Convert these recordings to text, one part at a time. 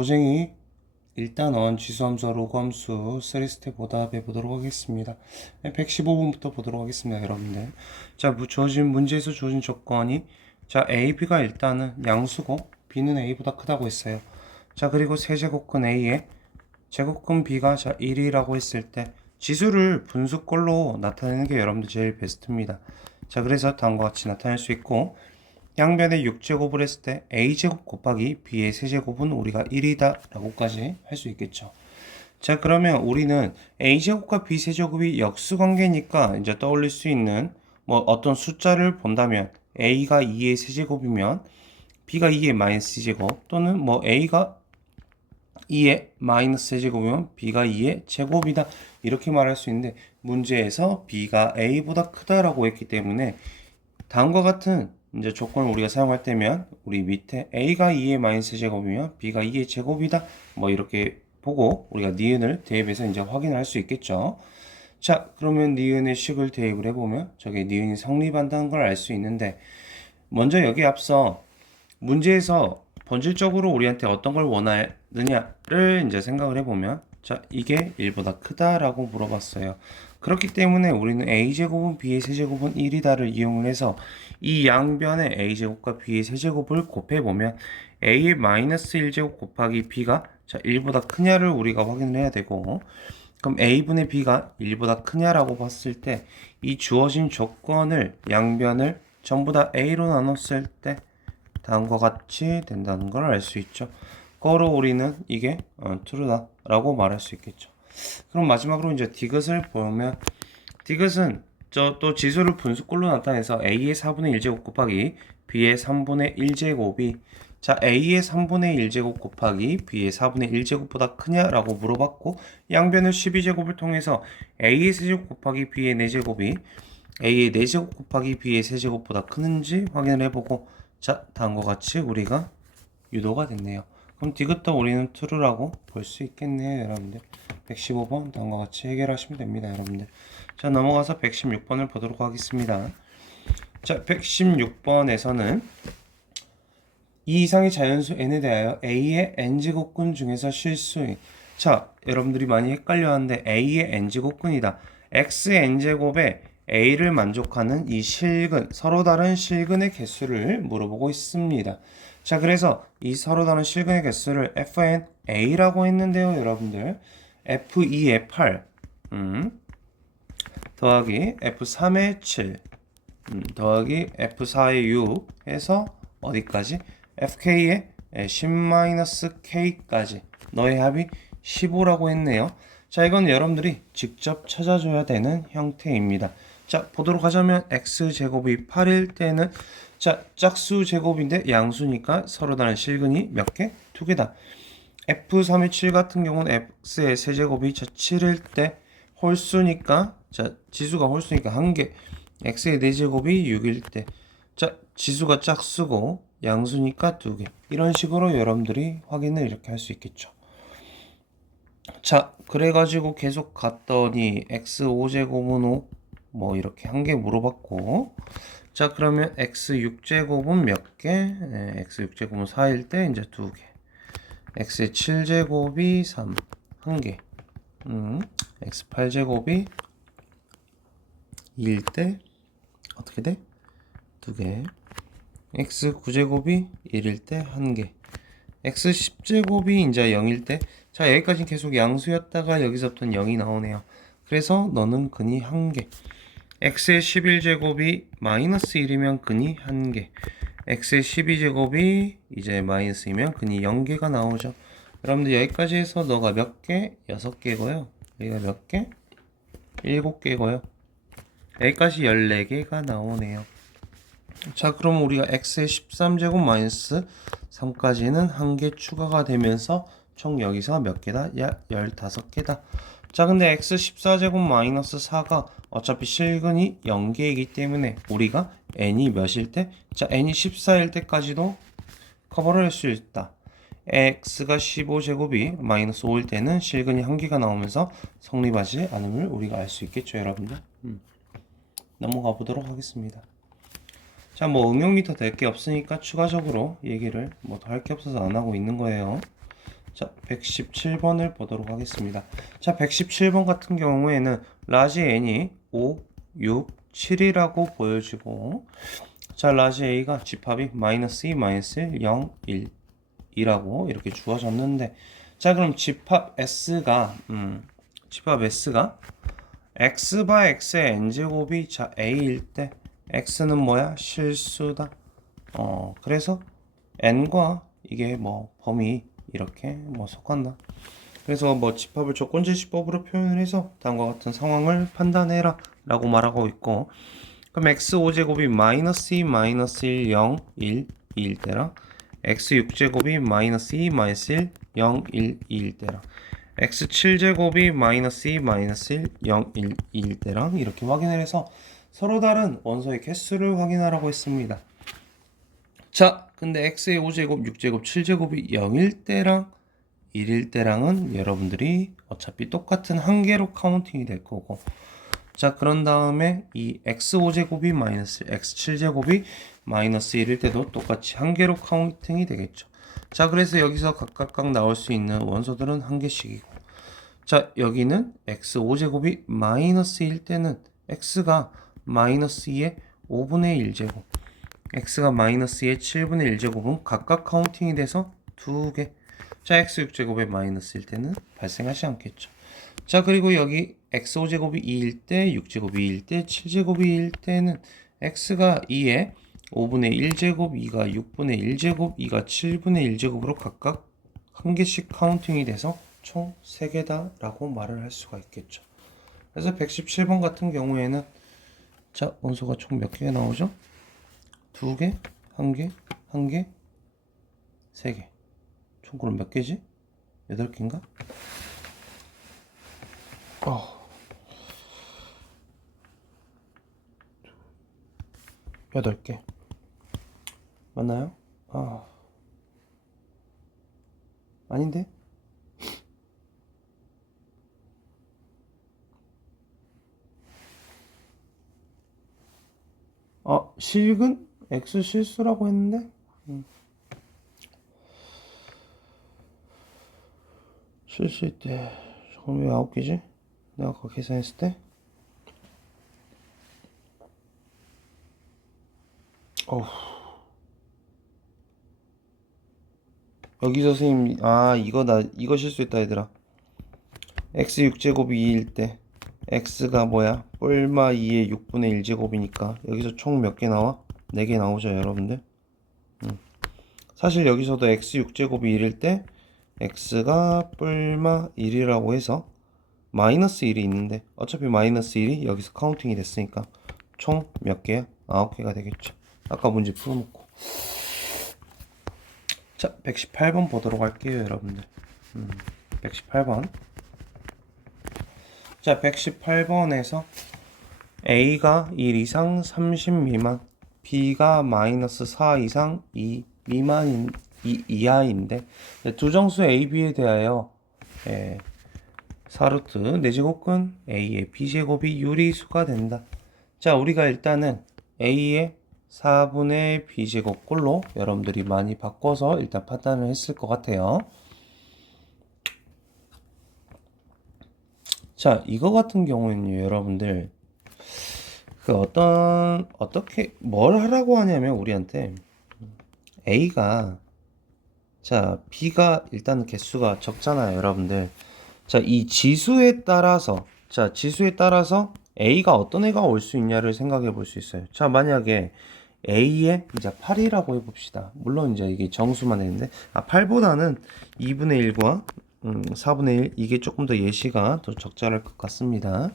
고생이 일단은 지수함수와 로그함수 3스텝 보답 해보도록 하겠습니다. 115번부터 보도록 하겠습니다, 여러분들. 자, 주어진 문제에서 주어진 조건이 자, A, B가 일단은 양수고 B는 A보다 크다고 했어요. 자, 그리고 세제곱근 A에 제곱근 B가 자 1이라고 했을 때 지수를 분수꼴로 나타내는 게 여러분들 제일 베스트입니다. 자, 그래서 다음과 같이 나타낼 수 있고 양변에 6제곱을 했을 때 a제곱 곱하기 b의 세제곱은 우리가 1이다 라고까지 할 수 있겠죠. 자, 그러면 우리는 a제곱과 b세제곱이 역수관계니까 이제 떠올릴 수 있는 뭐 어떤 숫자를 본다면 a가 2의 세제곱이면 b가 2의 마이너스 세제곱, 또는 뭐 a가 2의 마이너스 세제곱이면 b가 2의 제곱이다, 이렇게 말할 수 있는데, 문제에서 b가 a보다 크다라고 했기 때문에 다음과 같은 이제 조건을 우리가 사용할 때면 우리 밑에 a가 2의 마이너스 제곱이면 b가 2의 제곱이다, 뭐 이렇게 보고 우리가 니은을 대입해서 이제 확인할 수 있겠죠. 자, 그러면 니은의 식을 대입을 해보면 저게 니은이 성립한다는 걸 알 수 있는데, 먼저 여기 앞서 문제에서 본질적으로 우리한테 어떤 걸 원하느냐를 이제 생각을 해보면, 자, 이게 1보다 크다라고 물어봤어요. 그렇기 때문에 우리는 a제곱은 b의 세제곱은 1이다를 이용을 해서 이 양변의 a제곱과 b의 세제곱을 곱해보면 a의 마이너스 1제곱 곱하기 b가 자 1보다 크냐를 우리가 확인을 해야 되고, 그럼 a분의 b가 1보다 크냐라고 봤을 때 이 주어진 조건을 양변을 전부 다 a로 나눴을 때 다음과 같이 된다는 걸 알 수 있죠. 그거로 우리는 이게 true다 라고 말할 수 있겠죠. 그럼 마지막으로 이제 디귿을 보면, 디귿은 또 지수를 분수꼴로 나타내서 a의 4분의 1제곱 곱하기 b의 3분의 1제곱이 자 a의 3분의 1제곱 곱하기 b의 4분의 1제곱보다 크냐라고 물어봤고, 양변을 12제곱을 통해서 a의 세제곱 곱하기 b의 4제곱이 a의 4제곱 곱하기 b의 세제곱보다 크는지 확인을 해보고, 자 다음과 같이 우리가 유도가 됐네요. 그럼 디귿도 우리는 true라고 볼 수 있겠네요, 여러분들. 115번 다음과 같이 해결하시면 됩니다, 여러분들. 자, 넘어가서 116번을 보도록 하겠습니다. 자, 116번에서는 이 이상의 자연수 n에 대하여 a의 n제곱근 중에서 실수인, 자, 여러분들이 많이 헷갈려 하는데 a의 n제곱근이다, x의 n제곱에 a를 만족하는 이 실근, 서로 다른 실근의 개수를 물어보고 있습니다. 자, 그래서 이 서로 다른 실근의 개수를 fn a라고 했는데요, 여러분들. f2의 8 더하기 f3의 7 더하기 f4의 6 해서 어디까지? fk의 10-k까지 너의 합이 15라고 했네요. 자, 이건 여러분들이 직접 찾아줘야 되는 형태입니다. 자, 보도록 하자면 x제곱이 8일 때는 자, 짝수 제곱인데 양수니까 서로 다른 실근이 몇 개? 2개다. f3의 7 같은 경우는 x의 세제곱이 자 7일 때 홀수니까, 자 지수가 홀수니까 1개, x의 4제곱이 6일 때 자 지수가 짝수고 양수니까 2개, 이런 식으로 여러분들이 확인을 이렇게 할 수 있겠죠. 자, 그래가지고 계속 갔더니 x 5제곱은 5, 뭐 이렇게 1개 물어봤고, 자 그러면 x 6제곱은 몇 개? x 6제곱은 4일 때 이제 2개, x 7제곱이 3, 1개, x 8제곱이 2일 때 어떻게 돼? 2개, x 9제곱이 1일 때 1개, x 10제곱이 이제 0일 때, 자 여기까지 계속 양수였다가 여기서부터는 0이 나오네요. 그래서 너는 근이 1개, x의 11제곱이 마이너스 1이면 근이 1개, x의 12제곱이 이제 마이너스이면 근이 0개가 나오죠. 여러분들 여기까지 해서 너가 몇 개? 6개고요. 여기가 몇 개? 7개고요. 여기까지 14개가 나오네요. 자, 그럼 우리가 x의 13제곱 마이너스 3까지는 1개 추가가 되면서 총 여기서 몇 개다? 약 15개다. 자, 근데 x 14제곱 마이너스 4가 어차피 실근이 0개이기 때문에 우리가 n이 몇일 때? 자, n이 14일 때까지도 커버를 할 수 있다. x가 15제곱이 마이너스 5일 때는 실근이 1개가 나오면서 성립하지 않음을 우리가 알 수 있겠죠, 여러분들. 넘어가 보도록 하겠습니다. 자, 뭐 응용이 더 될 게 없으니까 추가적으로 얘기를 뭐 더 할 게 없어서 안 하고 있는 거예요. 자, 117번을 보도록 하겠습니다. 자, 117번 같은 경우에는 라지 n이 5, 6, 7이라고 보여지고, 자, 라지 a가 집합이 마이너스 2, 마이너스 1, 0, 1, 2라고 이렇게 주어졌는데, 자, 그럼 집합 s가 x 바 x의 n제곱이 자 a일 때 x는 뭐야? 실수다. 그래서 n과 이게 뭐 범위 이렇게 뭐 속한다. 그래서 뭐 집합을 조건제시법으로 표현을 해서 다음과 같은 상황을 판단해라 라고 말하고 있고, 그럼 x 5제곱이 마이너스 2 마이너스 1 0 1 2일 때랑 x 6제곱이 마이너스 2 마이너스 1 0 1 2일 때랑 x 7제곱이 마이너스 2 마이너스 1 0 1 2일 때랑 이렇게 확인을 해서 서로 다른 원소의 개수를 확인하라고 했습니다. 자, 근데 x의 5제곱, 6제곱, 7제곱이 0일 때랑 1일 때랑은 여러분들이 어차피 똑같은 한 개로 카운팅이 될 거고, 자, 그런 다음에 이 x5제곱이 마이너스 x7제곱이 마이너스 1일 때도 똑같이 한 개로 카운팅이 되겠죠. 자, 그래서 여기서 각각 나올 수 있는 원소들은 한 개씩이고, 자, 여기는 x5제곱이 마이너스 1일 때는 x가 마이너스 2의 5분의 1제곱, x가 마이너스 2의 7분의 1제곱은 각각 카운팅이 돼서 두 개. 자, x6제곱의 마이너스 1일 때는 발생하지 않겠죠. 자, 그리고 여기 x5제곱이 2일 때, 6제곱이 2일 때, 7제곱이 2일 때는 x가 2에 5분의 1제곱, 2가 6분의 1제곱, 2가 7분의 1제곱으로 각각 한 개씩 카운팅이 돼서 총 3개다 라고 말을 할 수가 있겠죠. 그래서 117번 같은 경우에는 자, 원소가 총 몇 개가 나오죠? 2개, 1개, 1개, 3개. 총 그럼 몇 개지? 8개인가? 8개. 맞나요? 아닌데? 실근? X 실수라고 했는데? 실수일 때, 저건 왜 9개지? 내가 아까 계산했을 때? 여기서 선생님, 이거 실수했다, 얘들아. x 6제곱이 2일 때, x가 뭐야? 뿔마 2의 6분의 1제곱이니까, 여기서 총 몇 개 나와? 4개 나오죠, 여러분들? 사실 여기서도 x 6제곱이 1일 때, x가 뿔마 1이라고 해서, 마이너스 1이 있는데, 어차피 마이너스 1이 여기서 카운팅이 됐으니까, 총 몇 개야? 9개가 되겠죠. 아까 문제 풀어놓고. 자, 118번 보도록 할게요, 여러분들. 118번. 자, 118번에서 A가 1 이상 30 미만, B가 마이너스 4 이상 2 미만 이하인데, 두 정수 A, B에 대하여 4루트 내제곱근 A의 B제곱이 유리수가 된다. 자, 우리가 일단은 A의 4분의 B제곱 꼴로 여러분들이 많이 바꿔서 일단 판단을 했을 것 같아요. 자, 이거 같은 경우에는 여러분들 어떻게 뭘 하라고 하냐면 우리한테 A가 자, B가 일단 개수가 적잖아요, 여러분들. 자, 이 지수에 따라서 A가 어떤 애가 올 수 있냐를 생각해 볼 수 있어요. 자, 만약에 A에 이제 8이라고 해봅시다. 물론 이제 이게 정수만 했는데 8보다는 2분의 1과 4분의 1 이게 조금 더 예시가 더 적절할 것 같습니다.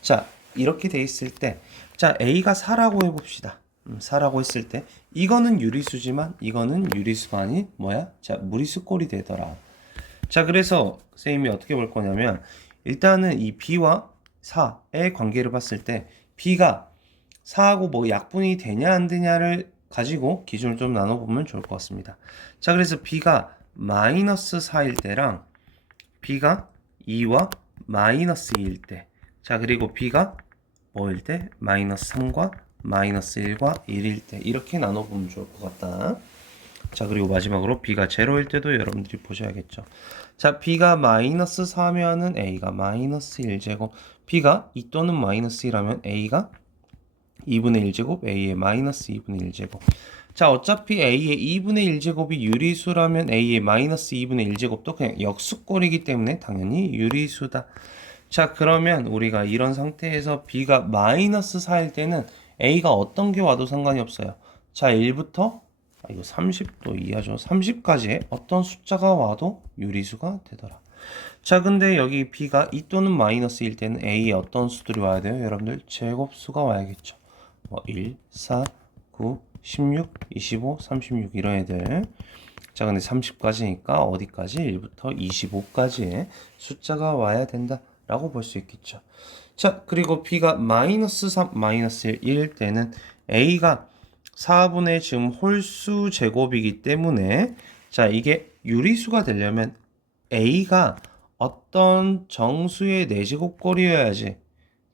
자, 이렇게 돼 있을 때 자, A가 4라고 해봅시다. 4라고 했을 때 이거는 유리수지만 이거는 유리수가 아닌 뭐야? 자, 무리수꼴이 되더라. 자, 그래서 선생님이 어떻게 볼 거냐면 일단은 이 B와 4의 관계를 봤을 때 B가 4하고 뭐 약분이 되냐 안 되냐를 가지고 기준을 좀 나눠보면 좋을 것 같습니다. 자, 그래서 B가 마이너스 4일 때랑 B가 2와 마이너스 2일 때, 자, 그리고 B가 뭐일 때? 마이너스 3과 마이너스 1과 1일 때 이렇게 나눠보면 좋을 것 같다. 자, 그리고 마지막으로 b가 제로일 때도 여러분들이 보셔야겠죠. 자, b가 마이너스 4면은 a가 마이너스 1제곱, b가 2 또는 마이너스 1하면 a가 2분의 1제곱, a의 마이너스 2분의 1제곱. 자, 어차피 a의 2분의 1제곱이 유리수라면 a의 마이너스 2분의 1제곱도 그냥 역수꼴이기 때문에 당연히 유리수다. 자, 그러면 우리가 이런 상태에서 b가 마이너스 4일 때는 a가 어떤 게 와도 상관이 없어요. 자, 1부터 이거 30도 이하죠. 30까지의 어떤 숫자가 와도 유리수가 되더라. 자, 근데 여기 b가 2 또는 마이너스일 때는 a에 어떤 수들이 와야 돼요? 여러분들 제곱수가 와야겠죠. 1, 4, 9, 16, 25, 36 이런 애들. 자, 근데 30까지니까 어디까지? 1부터 25까지의 숫자가 와야 된다 라고 볼 수 있겠죠. 자, 그리고 b가 마이너스 3, 마이너스 1일 때는 a가 4분의 지금 홀수 제곱이기 때문에 자, 이게 유리수가 되려면 a가 어떤 정수의 4제곱꼴이어야지.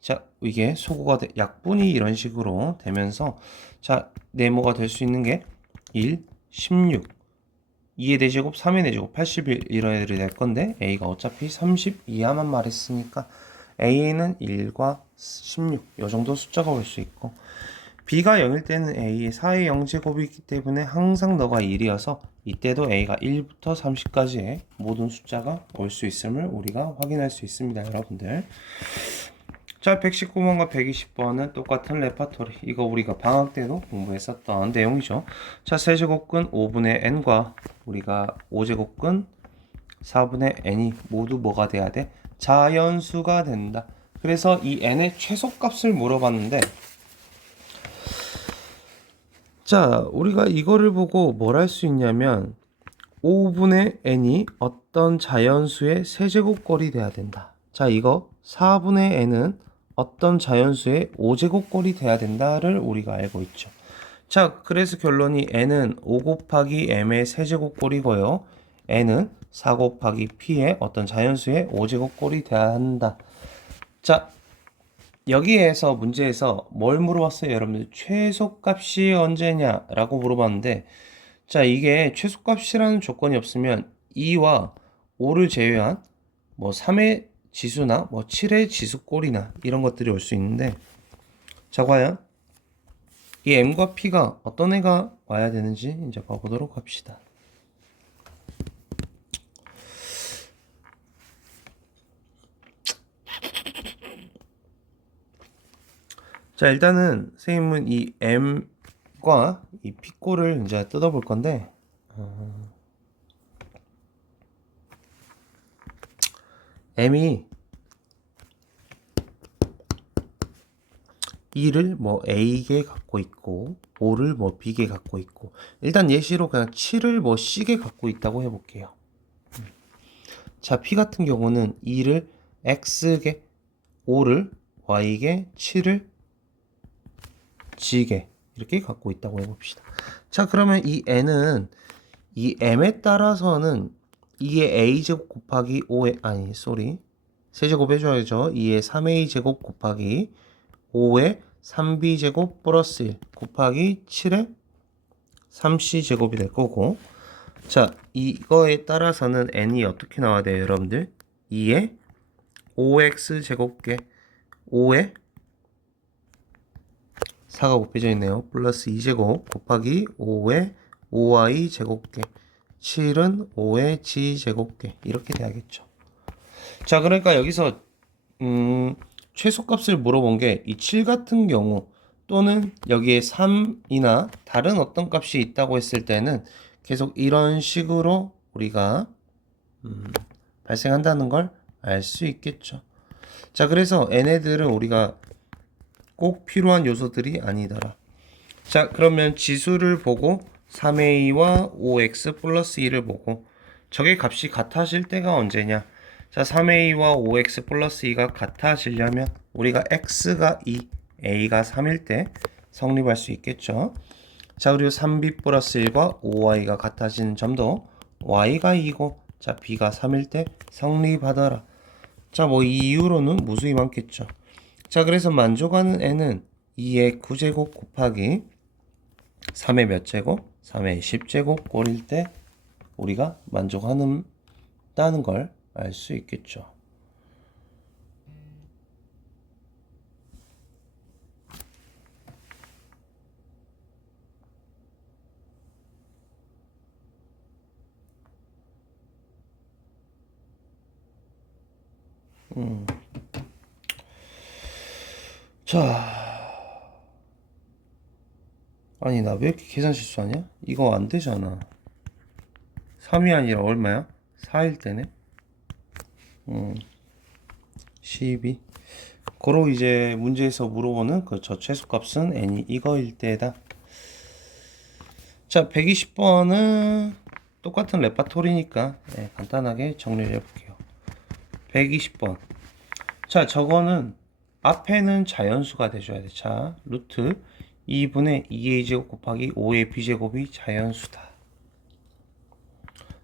자, 이게 소구가 약분이 이런 식으로 되면서 자, 네모가 될 수 있는 게 1, 16, 2의 4제곱, 3의 4제곱, 81 이런 애들이 될 건데 a가 어차피 30 이하만 말했으니까 a는 1과 16 이 정도 숫자가 올 수 있고 b가 0일 때는 a의 4의 0제곱이기 때문에 항상 너가 1이어서 이때도 a가 1부터 30까지의 모든 숫자가 올 수 있음을 우리가 확인할 수 있습니다, 여러분들. 자, 119번과 120번은 똑같은 레파토리. 이거 우리가 방학 때도 공부했었던 내용이죠. 자, 세제곱근 5분의 n과 우리가 5제곱근 4분의 n이 모두 뭐가 돼야 돼? 자연수가 된다. 그래서 이 n의 최소값을 물어봤는데 자, 우리가 이거를 보고 뭘 할 수 있냐면 5분의 n이 어떤 자연수의 세제곱꼴이 돼야 된다. 자, 이거 4분의 n은 어떤 자연수의 5제곱꼴이 돼야 된다를 우리가 알고 있죠. 자, 그래서 결론이 n은 5 곱하기 m의 세제곱꼴이고요. n은 4 곱하기 p의 어떤 자연수의 5제곱꼴이 돼야 한다. 자, 여기에서 문제에서 뭘 물어봤어요, 여러분들? 최소값이 언제냐라고 물어봤는데 자, 이게 최소값이라는 조건이 없으면 2와 5를 제외한 뭐 3의 지수나 뭐 7의 지수꼴이나 이런 것들이 올 수 있는데 자, 과연 이 m과 p가 어떤 애가 와야 되는지 이제 봐보도록 합시다. 자, 일단은 선생님은 이 m과 이 p꼴을 이제 뜯어볼 건데 m이 2를 뭐 A게 갖고 있고 5를 뭐 B게 갖고 있고 일단 예시로 그냥 7을 뭐 C게 갖고 있다고 해볼게요. 자, P 같은 경우는 2를 X게 5를 Y게 7을 G게 이렇게 갖고 있다고 해봅시다. 자, 그러면 이 N은 이 M에 따라서는 2의 A제곱 곱하기 5의 아니 쏘리 세제곱 해줘야죠. 2의 3A제곱 곱하기 5의 3b제곱 플러스 1 곱하기 7의 3c제곱이 될 거고 자, 이거에 따라서는 n이 어떻게 나와야 돼요, 여러분들? 2의 5x제곱계 5의 4가 곱해져 있네요. 플러스 2제곱 곱하기 5의 5y제곱계 7은 5의 g제곱계 이렇게 돼야겠죠. 자, 그러니까 여기서 최소값을 물어본 게 이 7 같은 경우 또는 여기에 3이나 다른 어떤 값이 있다고 했을 때는 계속 이런 식으로 우리가 발생한다는 걸 알 수 있겠죠. 자, 그래서 얘네들은 우리가 꼭 필요한 요소들이 아니더라. 자, 그러면 지수를 보고 3a와 5x 플러스 2를 보고 저게 값이 같아질 때가 언제냐? 자, 3a와 5x 플러스 2가 같아지려면 우리가 x가 2, a가 3일 때 성립할 수 있겠죠. 자, 그리고 3b 플러스 1과 5y가 같아지는 점도 y가 2고 자, b가 3일 때 성립하더라. 자, 뭐 이 이후로는 무수히 많겠죠. 자, 그래서 만족하는 n은 2의 9제곱 곱하기 3의 몇 제곱? 3의 10제곱 꼴일 때 우리가 만족한다는 걸 알 수 있겠죠. 자, 아니 나 왜 이렇게 계산 실수하냐? 이거 안 되잖아. 3이 아니라 얼마야? 4일 때네. 12. 고로 이제 문제에서 물어보는 그 저 최소값은 n이 이거일 때다. 자, 120번은 똑같은 레파토리니까 간단하게 정리를 해볼게요. 120번. 자, 저거는 앞에는 자연수가 돼줘야 돼. 자, 루트 2분의 2a 제곱 곱하기 5a b제곱이 자연수다.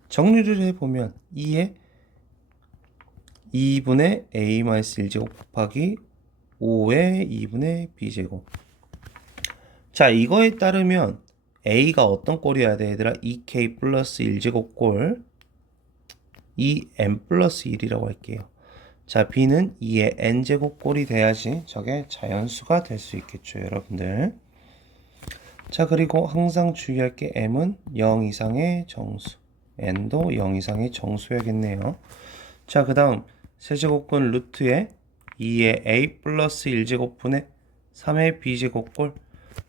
정리를 해보면 2에 2분의 a-1제곱 곱하기 5의 2분의 b제곱. 자, 이거에 따르면 a가 어떤 꼴이어야 돼, 얘들아? 2k 플러스 1제곱 꼴 2n 플러스 1이라고 할게요. 자, b는 2의 n제곱 꼴이 돼야지 저게 자연수가 될 수 있겠죠, 여러분들. 자, 그리고 항상 주의할 게 m은 0 이상의 정수, n도 0 이상의 정수야겠네요. 자, 그 다음 세제곱근 루트에 2의 a 플러스 1제곱분의 3의 b제곱꼴.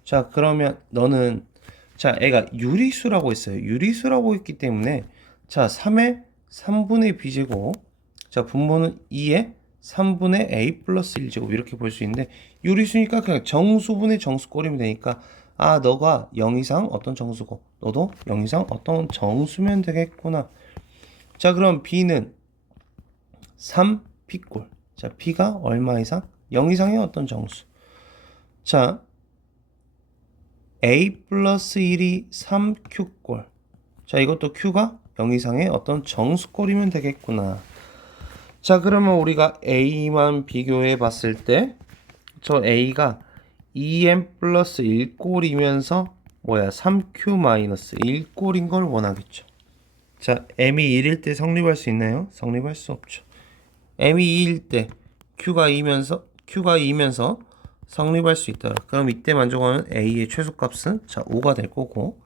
자, 그러면 너는 자, 애가 유리수라고 했어요. 유리수라고 했기 때문에 자, 3의 3분의 b제곱. 자, 분모는 2의 3분의 a 플러스 1제곱 이렇게 볼 수 있는데 유리수니까 그냥 정수분의 정수꼴이면 되니까 아, 너가 0 이상 어떤 정수고 너도 0 이상 어떤 정수면 되겠구나. 자, 그럼 b는 3p꼴. 자, p가 얼마 이상? 0 이상의 어떤 정수. 자, a 플러스 1이 3q꼴. 자, 이것도 q가 0 이상의 어떤 정수꼴이면 되겠구나. 자, 그러면 우리가 a만 비교해 봤을 때 저 a가 2n 플러스 1꼴이면서 뭐야 3q 마이너스 1꼴인 걸 원하겠죠. 자, m이 1일 때 성립할 수 있나요? 성립할 수 없죠. m이 2일 때 q가 2면서 성립할 수 있더라. 그럼 이때 만족하는 a의 최소값은 자 5가 될 거고,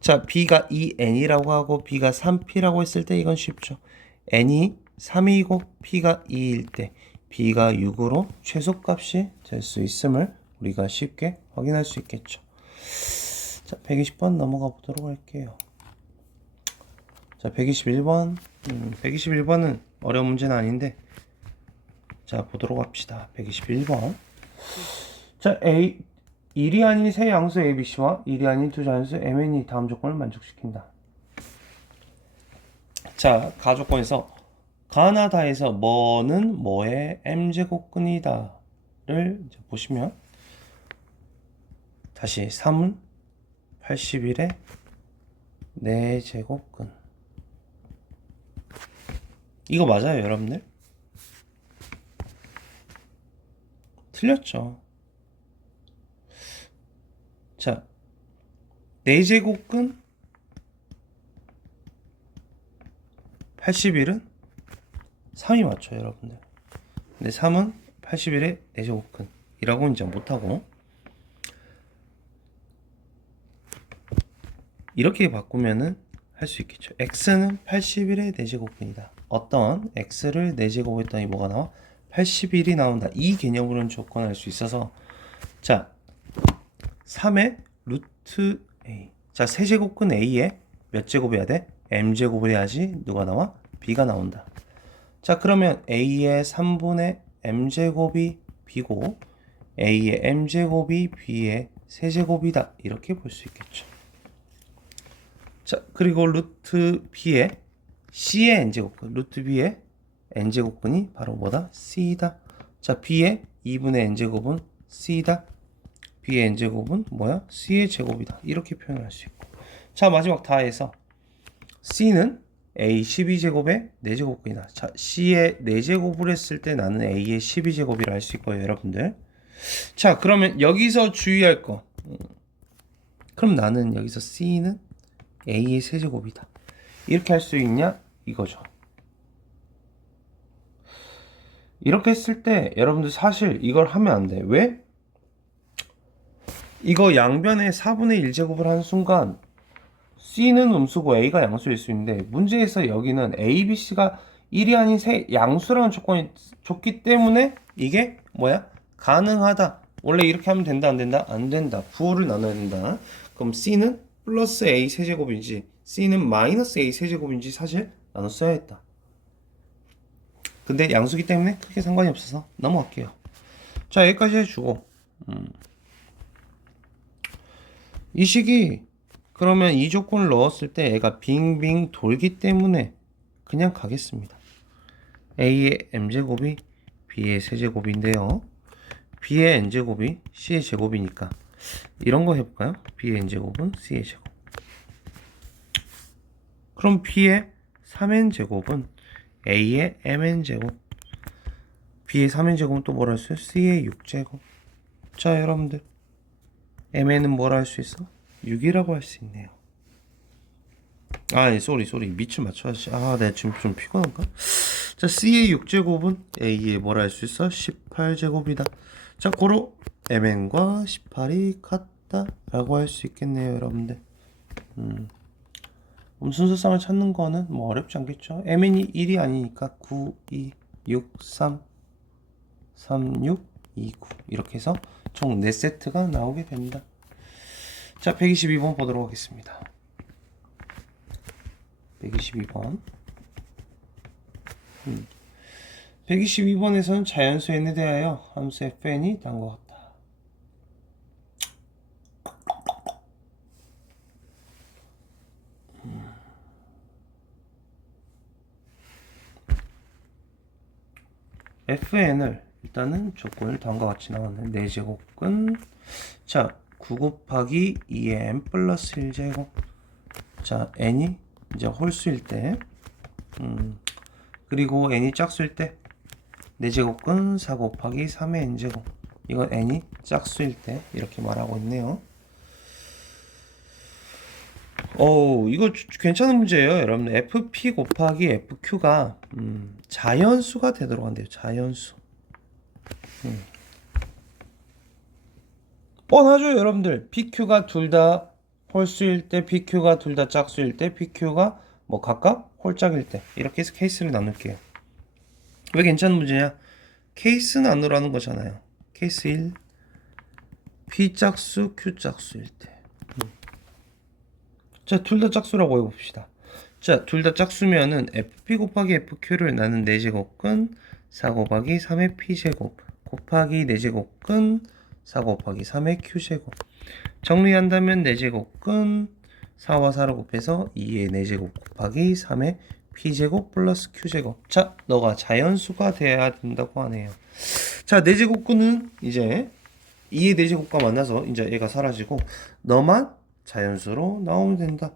자 b가 2n이라고 하고 b가 3p라고 했을 때 이건 쉽죠. n이 3이고 p가 2일 때 b가 6으로 최소값이 될 수 있음을 우리가 쉽게 확인할 수 있겠죠. 자, 120번 넘어가 보도록 할게요. 자, 121번. 121번은 어려운 문제는 아닌데 자, 보도록 합시다. 121번. 자, A 1이 아닌 세 양수 ABC와 1이 아닌 두 자연수 MN이 다음 조건을 만족시킨다. 자, 가조건에서 가나다에서 뭐는 뭐의 m제곱근이다 를 보시면 다시 3은 81의 4제곱근. 이거 맞아요, 여러분들? 틀렸죠. 자, 4제곱근 81은 3이 맞죠, 여러분들. 근데 3은 81의 4제곱근 이라고 이제 못하고 이렇게 바꾸면은 할 수 있겠죠. x는 81의 4제곱근이다. 어떤 x를 4제곱했더니 뭐가 나와? 81이 나온다. 이 개념으로는 조건할 수 있어서 자, 3의 루트 a. 자, 세제곱근 a에 몇 제곱해야 돼? m제곱을 해야지 누가 나와? b가 나온다. 자, 그러면 a의 3분의 m제곱이 b고 a의 m제곱이 b의 세제곱이다. 이렇게 볼 수 있겠죠. 자, 그리고 루트 b의 c의 n제곱근, 루트 b의 n제곱근이 바로 뭐다? c다. 자, b의 2분의 n제곱은 c다. b의 n제곱은 뭐야? c의 제곱이다. 이렇게 표현할 수 있고. 자, 마지막 다해서 c는 a 12제곱의 4제곱근이다. 자, c의 4제곱을 했을 때 나는 a의 12제곱이라 할 수 있고요, 여러분들. 자, 그러면 여기서 주의할 거. 그럼 나는 여기서 C는 A의 세제곱이다. 이렇게 할 수 있냐? 이거죠. 이렇게 했을 때 여러분들 사실 이걸 하면 안 돼. 왜? 이거 양변에 4분의 1제곱을 하는 순간 C는 음수고 A가 양수일 수 있는데 문제에서 여기는 A, B, C가 1이 아닌 양수라는 조건이 줬기 때문에 이게 뭐야? 가능하다. 원래 이렇게 하면 된다 안 된다? 안 된다. 부호를 나눠야 된다. 그럼 C는 플러스 A 세제곱인지 C는 마이너스 A 세제곱인지 사실 나눠 써야겠다. 근데 양수기 때문에 크게 상관이 없어서 넘어갈게요. 자, 여기까지 해주고 이 식이 그러면 이 조건을 넣었을 때 애가 빙빙 돌기 때문에 그냥 가겠습니다. A의 m제곱이 B의 세제곱인데요. B의 n제곱이 C의 제곱이니까 이런 거 해볼까요? B의 n제곱은 C의 제곱. 그럼 B의 3n제곱은 A의 mn제곱. B의 3n제곱은 또 뭐라 할 수 있어요? C의 6제곱. 자, 여러분들 mn은 뭐라 할 수 있어? 6이라고 할 수 있네요. 아, 쏘리 밑줄 맞춰야지. 아, 내가 지금 좀 피곤한가? 자, C의 6제곱은 A의 뭐라 할 수 있어? 18제곱이다. 자, 고로 mn과 18이 같다 라고 할 수 있겠네요, 여러분들. 순서쌍을 찾는 거는 뭐 어렵지 않겠죠? mn이 1이 아니니까 9, 2, 6, 3, 3, 6, 2, 9 이렇게 해서 총 4세트가 나오게 됩니다. 자, 122번 보도록 하겠습니다. 122번 122번에서는 자연수 n에 대하여 함수 fn이 다음과 같다. fn을 일단은 조건을 다음과 같이 나왔네. 4제곱근 자 9 곱하기 2의 n 플러스 1제곱. 자 n이 이제 홀수일 때 그리고 n이 짝수일 때 4제곱근 4 곱하기 3의 n제곱. 이건 n이 짝수일 때 이렇게 말하고 있네요. 이거 괜찮은 문제예요, 여러분. fp 곱하기 fq가 자연수가 되도록 한대요. 자연수. 뻔하죠, 여러분들. pq가 둘 다 홀수일 때, pq가 둘 다 짝수일 때, pq가 뭐 각각 홀짝일 때 이렇게 해서 케이스를 나눌게요. 왜 괜찮은 문제냐? 케이스 나누라는 거잖아요. 케이스 1 p 짝수 q 짝수일 때. 자, 둘 다 짝수라고 해봅시다. 자, 둘 다 짝수면은 fp 곱하기 fq를 나는 4제곱근 4 곱하기 3의 p제곱 곱하기 4제곱근 4 곱하기 3의 q제곱. 정리한다면 4제곱근 4와 4를 곱해서 2의 4제곱 곱하기 3의 p제곱 플러스 q제곱. 자, 너가 자연수가 돼야 된다고 하네요. 자, 4제곱근은 이제 2의 4제곱과 만나서 이제 얘가 사라지고 너만 자연수로 나오면 된다.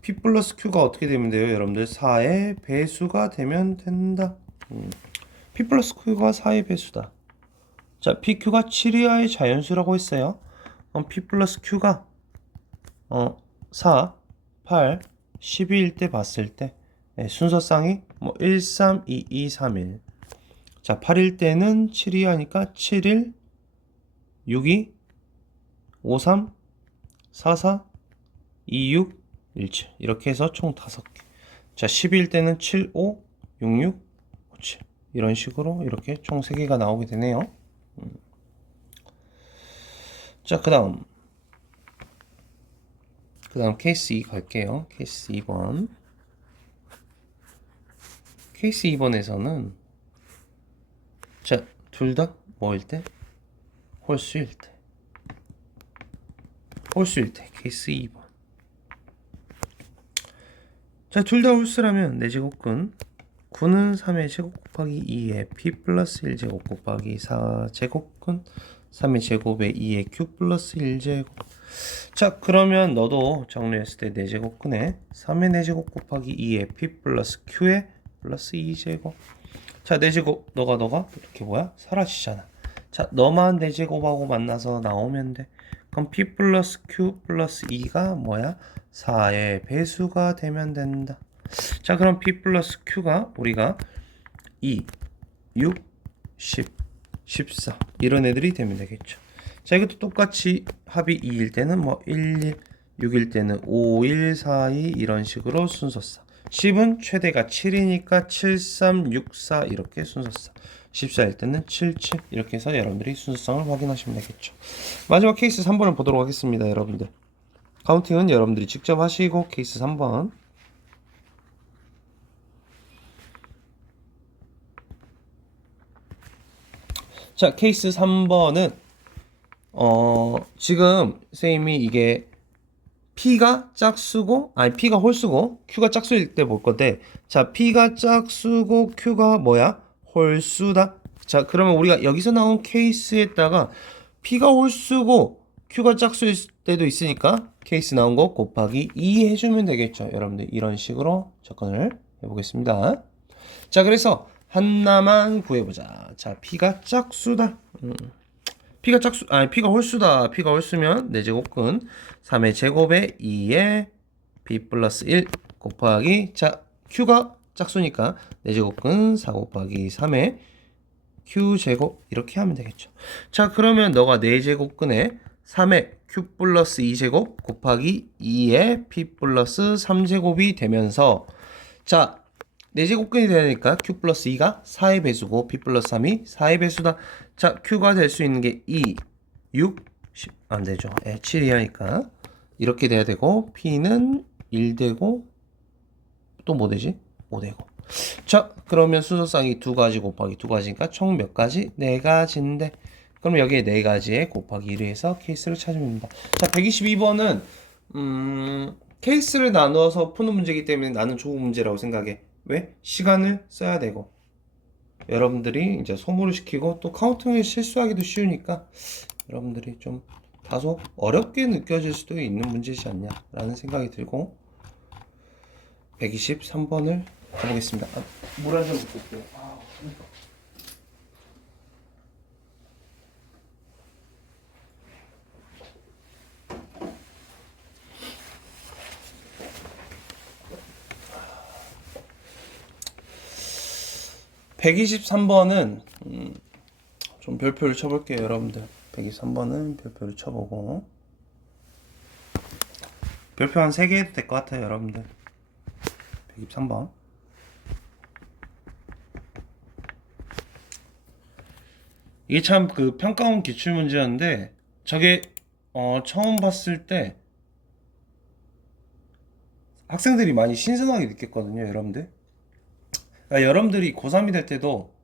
p 플러스 q가 어떻게 되면 돼요, 여러분들? 4의 배수가 되면 된다. p 플러스 q가 4의 배수다. 자, pq가 7이하의 자연수라고 했어요. 그럼 p 플러스 q가 4, 8, 12일 때 봤을 때 순서쌍이 뭐 1, 3, 2, 2, 3, 1. 자, 8일 때는 7이하니까 7, 1, 6, 2, 5, 3, 4, 4, 2, 6, 1, 7 이렇게 해서 총 5개. 자, 12일 때는 7, 5, 6, 6, 5, 7 이런 식으로 이렇게 총 3개가 나오게 되네요. 자, 그 다음 케이스 2 갈게요. 케이스 2번. 케이스 2번에서는 자, 둘 다 뭐일 때? 홀수일 때. 홀수일 때 케이스 2번. 자, 둘 다 홀수라면 4제곱근 9는 3의 제곱 곱하기 2의 p 플러스 1제곱 곱하기 4제곱근 3의 제곱에 2의 q 플러스 1제곱. 자, 그러면 너도 정리했을 때 4제곱근에 3의 4제곱 곱하기 2의 p 플러스 q의 플러스 2제곱. 자, 4제곱 너가 이렇게 뭐야? 사라지잖아. 자, 너만 4제곱하고 만나서 나오면 돼. 그럼 그럼 P 플러스 Q 플러스 2가 뭐야? 4의 배수가 되면 된다. 자, 그럼 P 플러스 Q가 우리가 2, 6, 10, 14 이런 애들이 되면 되겠죠. 자, 이것도 똑같이 합이 2일 때는 뭐 1, 1, 6일 때는 5, 1, 4, 2 이런 식으로 순서싸. 10은 최대가 7이니까 7, 3, 6, 4 이렇게 순서싸. 14일 때는 7, 7 이렇게 해서 여러분들이 순서성을 확인하시면 되겠죠. 마지막 케이스 3번을 보도록 하겠습니다. 여러분들 카운팅은 여러분들이 직접 하시고 케이스 3번. 자, 케이스 3번은 지금 선생님이 이게 P가 짝수고 아니 P가 홀수고 Q가 짝수일 때 볼 건데, 자, P가 짝수고 Q가 뭐야? 홀수다. 자, 그러면 우리가 여기서 나온 케이스에다가 P가 홀수고 Q가 짝수일 때도 있으니까 케이스 나온 거 곱하기 2 해주면 되겠죠. 여러분들 이런 식으로 접근을 해보겠습니다. 자, 그래서 하나만 구해보자. 자, P가 짝수다. P가 홀수다. P가 홀수면 4제곱근 3의 제곱에 2에 B 플러스 1 곱하기, 자, Q가 짝수니까 4제곱근 4 곱하기 3의 Q제곱 이렇게 하면 되겠죠. 자, 그러면 너가 4제곱근에 3의 Q 플러스 2제곱 곱하기 2의 P 플러스 3제곱이 되면서, 자, 4제곱근이 되니까 Q 플러스 2가 4의 배수고 P 플러스 3이 4의 배수다. 자, Q가 될 수 있는 게 2, 6, 10 안 되죠. 7이 하니까 이렇게 돼야 되고, P는 1 되고 또 뭐 되지? 5 되고. 자, 그러면 순서쌍이 2가지 곱하기 2가지니까 총 몇 가지? 4가지인데, 그럼 여기에 4가지에 곱하기 1을 해서 케이스를 찾으면 됩니다. 자, 122번은 케이스를 나누어서 푸는 문제이기 때문에 나는 좋은 문제라고 생각해. 왜? 시간을 써야 되고 여러분들이 이제 소모를 시키고 또 카운팅을 실수하기도 쉬우니까 여러분들이 좀 다소 어렵게 느껴질 수도 있는 문제지 않냐 라는 생각이 들고 123번을 가보겠습니다. 물 한 잔 먹고 올게요. 123번은 좀 별표를 쳐볼게요. 여러분들 123번은 별표를 쳐보고, 별표 한 3개 해도 될 것 같아요. 여러분들 123번 이게 참 그 평가원 기출문제였는데 저게 처음 봤을 때 학생들이 많이 신선하게 느꼈거든요. 여러분들, 여러분들이 고3이 될 때도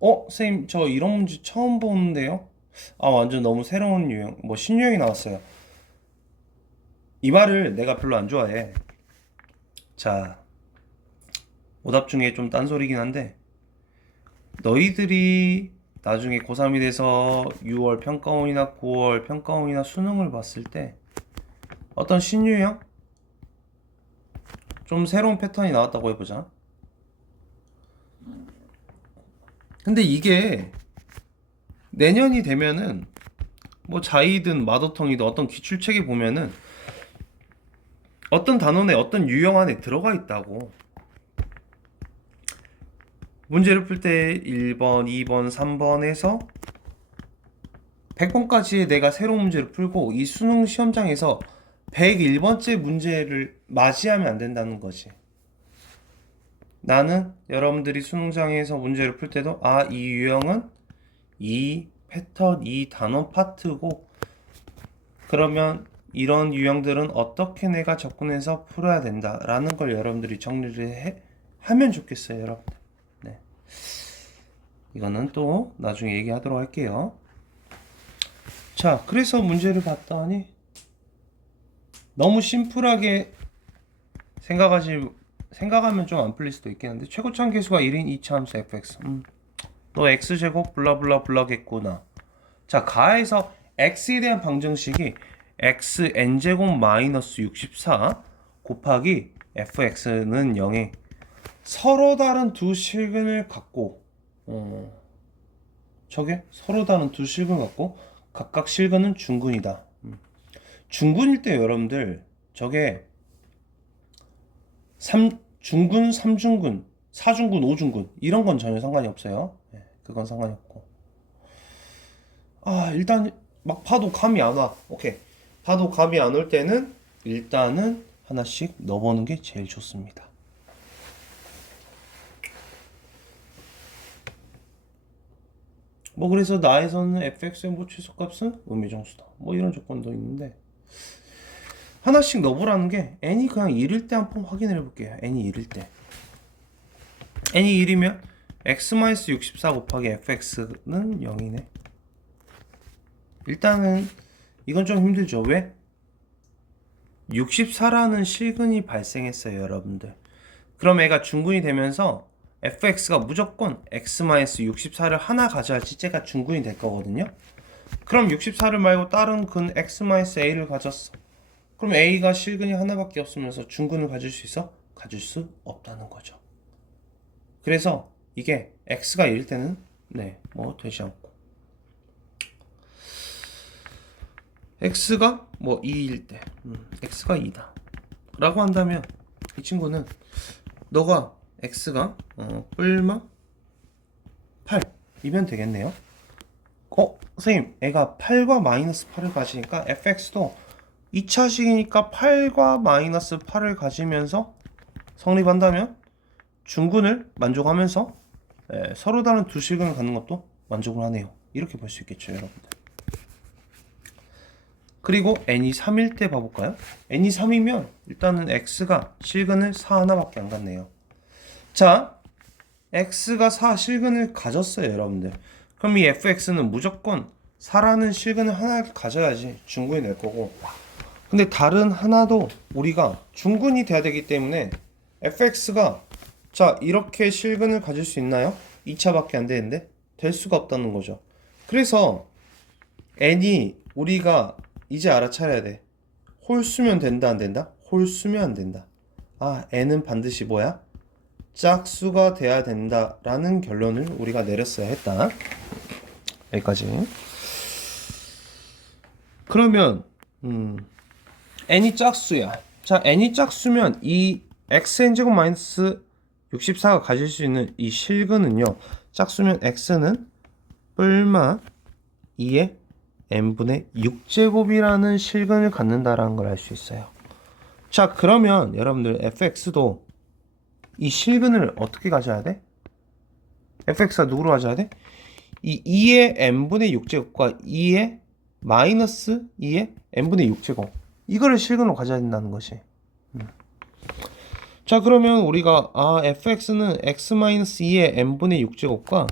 선생님 저 이런 문제 처음 보는데요? 완전 너무 새로운 유형, 뭐 신유형이 나왔어요. 이 말을 내가 별로 안 좋아해. 자, 오답 중에 좀 딴소리긴 한데, 너희들이 나중에 고3이 돼서 6월 평가원이나 9월 평가원이나 수능을 봤을 때 어떤 신유형? 좀 새로운 패턴이 나왔다고 해보자. 근데 이게 내년이 되면은 뭐 자이든 마더텅이든 어떤 기출책에 보면은 어떤 단원에 어떤 유형 안에 들어가 있다고. 문제를 풀 때 1번, 2번, 3번에서 100번까지 내가 새로운 문제를 풀고 이 수능 시험장에서 101번째 문제를 맞이하면 안 된다는 거지. 나는 여러분들이 수능장에서 문제를 풀 때도 이 유형은 이 패턴, 이 단원 파트고, 그러면 이런 유형들은 어떻게 내가 접근해서 풀어야 된다라는 걸 여러분들이 정리를 하면 좋겠어요. 여러분들. 네. 이거는 또 나중에 얘기하도록 할게요. 자, 그래서 문제를 봤더니 너무 심플하게 생각하면 좀 안 풀릴 수도 있겠는데, 최고참 계수가 1인 이차함수 fx. 너 x제곱 블라블라 블라겠구나. 자, 가에서 x에 대한 방정식이 xn제곱 마이너스 64 곱하기 fx는 0에 서로 다른 두 실근을 갖고, 저게 서로 다른 두 실근을 갖고 각각 실근은 중근이다. 중군일 때 여러분들 저게 중군, 3중군, 4중군, 5중군 이런 건 전혀 상관이 없어요. 네, 그건 상관이 없고. 일단 막 봐도 감이 안 와. 오케이. 봐도 감이 안 올 때는 일단은 하나씩 넣어보는 게 제일 좋습니다. 뭐 그래서 나에서는 fx의 뭐 최소값은 음의정수다. 뭐 이런 조건도 있는데 하나씩 넣어보라는 게 n이 그냥 1일 때 한번 확인을 해볼게요. n이 1일 때. n이 1이면 x-64 곱하기 fx는 0이네. 일단은 이건 좀 힘들죠. 왜? 64라는 실근이 발생했어요, 여러분들. 그럼 애가 중군이 되면서 fx가 무조건 x-64를 하나 가져야지 쟤가 중군이 될 거거든요. 그럼 64를 말고 다른 근 x-a를 가졌어. 그럼 a가 실근이 하나밖에 없으면서 중근을 가질 수 있어? 가질 수 없다는 거죠. 그래서 이게 x가 1일 때는 뭐 되지 않고 x가 뭐 2일 때 x가 2다 라고 한다면 이 친구는 너가 x가 뿔마 8이면 되겠네요. 선생님 애가 8과 마이너스 8을 가지니까 fx도 2차식이니까 8과 마이너스 8을 가지면서 성립한다면 중근을 만족하면서 서로 다른 두 실근을 갖는 것도 만족을 하네요. 이렇게 볼 수 있겠죠, 여러분들. 그리고 n이 3일 때 봐볼까요? n이 3이면 일단은 x가 실근을 4 하나밖에 안 갖네요. 자, x가 4 실근을 가졌어요, 여러분들. 그럼 이 fx는 무조건 4라는 실근을 하나 가져야지 중근이 될 거고, 근데 다른 하나도 우리가 중근이 돼야 되기 때문에 fx가 자 이렇게 실근을 가질 수 있나요? 2차밖에 안 되는데 될 수가 없다는 거죠. 그래서 n이 우리가 이제 알아차려야 돼. 홀수면 된다 안 된다? 홀수면 안 된다. n은 반드시 뭐야? 짝수가 돼야 된다라는 결론을 우리가 내렸어야 했다. 여기까지. 그러면 n이 짝수야. 자, n이 짝수면 이 xn제곱 마이너스 64가 가질 수 있는 이 실근은요. 짝수면 x는 뿔마 2의 n분의 6제곱이라는 실근을 갖는다라는 걸 알 수 있어요. 자, 그러면 여러분들 fx도 이 실근을 어떻게 가져야 돼? fx가 누구로 가져야 돼? 이 2의 n분의 6제곱과 2의 마이너스 2의 n분의 6제곱 이거를 실근으로 가져야 된다는 것이. 자, 그러면 우리가 fx는 x-2의 n분의 6제곱과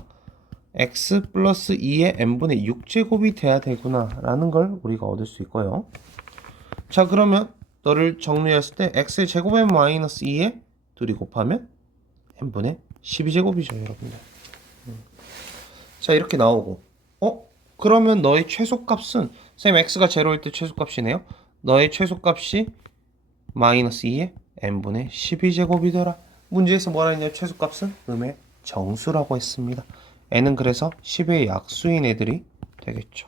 x 플러스 2의 n분의 6제곱이 돼야 되구나 라는 걸 우리가 얻을 수 있고요. 자, 그러면 너를 정리했을 때 x의 제곱에 마이너스 2에 둘이 곱하면 n분의 12제곱이죠, 여러분들. 자, 이렇게 나오고 그러면 너의 최소값은 선생님 x가 제로일 때 최소값이네요. 너의 최소값이 마이너스 2의 n분의 12제곱이더라. 문제에서 뭐라 했냐? 최소값은 음의 정수라고 했습니다. n은 그래서 10의 약수인 애들이 되겠죠.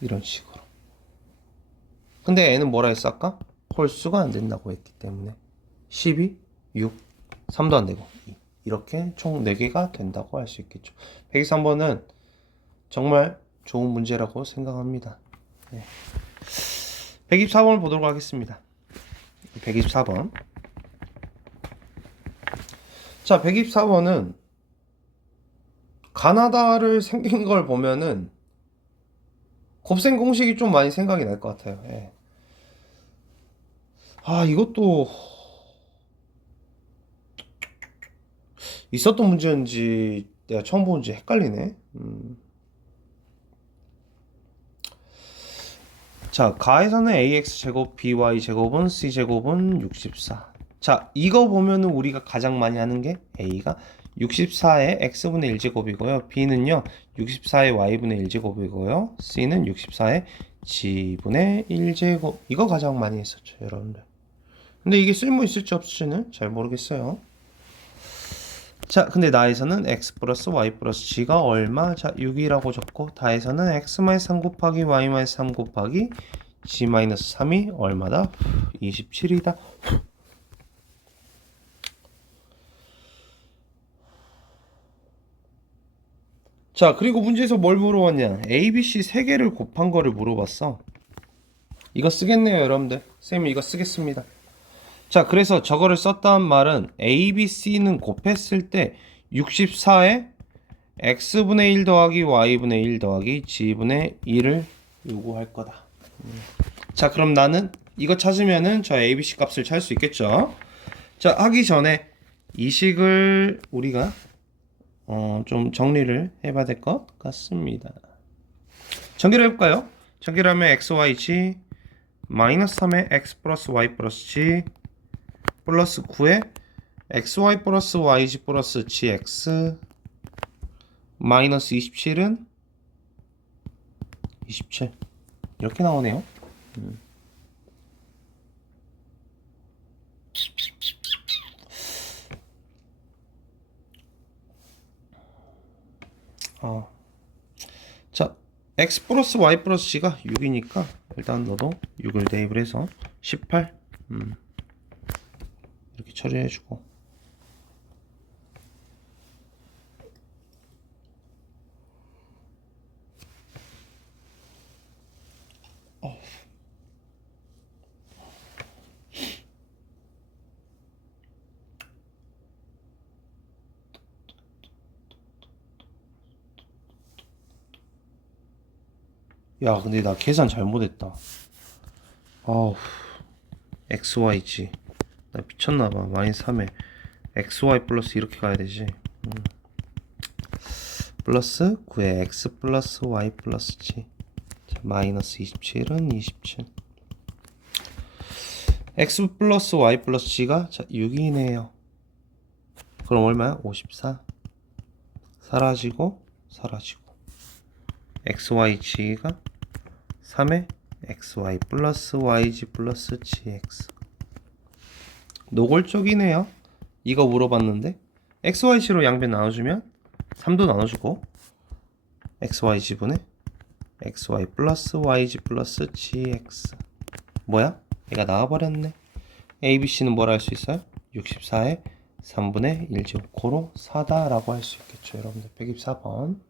이런 식으로. 근데 n은 뭐라 했어 아까? 홀수가 안 된다고 했기 때문에 12, 6, 3도 안 되고 2. 이렇게 총 4개가 된다고 할 수 있겠죠. 123번은 정말 좋은 문제라고 생각합니다. 124번을 보도록 하겠습니다. 124번. 자, 124번은 가나다를 생긴 걸 보면은 곱셈 공식이 좀 많이 생각이 날 것 같아요. 이것도 있었던 문제인지 내가 처음 보는지 헷갈리네. 자, 가에서는 ax제곱 by제곱은 c제곱은 64. 자, 이거 보면은 우리가 가장 많이 하는 게 a가 64의 x분의 1제곱이고요. b는요 64의 y분의 1제곱이고요. c는 64의 g분의 1제곱. 이거 가장 많이 했었죠, 여러분들. 근데 이게 쓸모 있을지 없을지는 잘 모르겠어요. 자, 근데 나에서는 x 플러스 y 플러스 g가 얼마? 자, 6이라고 적고 다에서는 x-3 곱하기 y-3 곱하기 g-3이 얼마다? 27이다. 자, 그리고 문제에서 뭘 물어봤냐? A, B, C 세 개를 곱한 거를 물어봤어. 이거 쓰겠네요, 여러분들. 쌤이 이거 쓰겠습니다. 자, 그래서 저거를 썼다는 말은 A, B, C는 곱했을 때 64에 X분의 1 더하기 Y분의 1 더하기 G분의 1을 요구할 거다. 자, 그럼 나는 이거 찾으면은 저 A, B, C 값을 찾을 수 있겠죠? 자, 하기 전에 이 식을 우리가 좀 정리를 해봐야 될 것 같습니다. 전개를 해볼까요? 전개를 하면 x, y, g 마이너스 3에 x 플러스 y 플러스 g 플러스 9에 x, y 플러스 y, g 플러스 gx 마이너스 27은 27 이렇게 나오네요. 자, x 플러스 y 플러스 g가 6이니까 일단 너도 6을 대입을 해서 18 이렇게 처리해주고 야, 근데 나 계산 잘못했다. 아우, xyg 나 미쳤나봐. 마이너스 3에 xy 플러스 이렇게 가야 되지. 플러스 9에 x 플러스 y 플러스 g 자, 마이너스 27은 27 x 플러스 y 플러스 g가 자 6이네요. 그럼 얼마야? 54 사라지고 xyg가 3에 xy 플러스 yg 플러스 gx 노골적이네요. 이거 물어봤는데 xyc로 양변 나눠주면 3도 나눠주고 xyg분의 xy 플러스 yg 플러스 gx 뭐야? 얘가 나와버렸네. abc는 뭐라 할 수 있어요? 64에 3분의 1제곱 고로 4다 라고 할 수 있겠죠. 여러분들 124번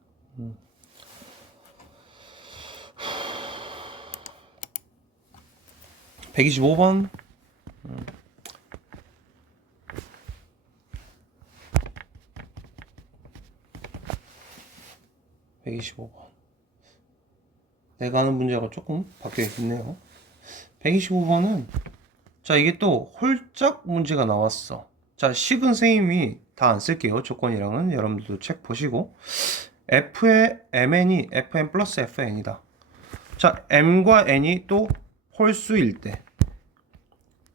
125번 125번 내가 하는 문제가 조금 바뀌어 있네요. 125번은 자 이게 또 홀짝 문제가 나왔어. 자 식은 선생님이 다 안 쓸게요. 조건이랑은 여러분들도 책 보시고 f의 mn이 fn 플러스 fn이다. 자 m과 n이 또 홀수일 때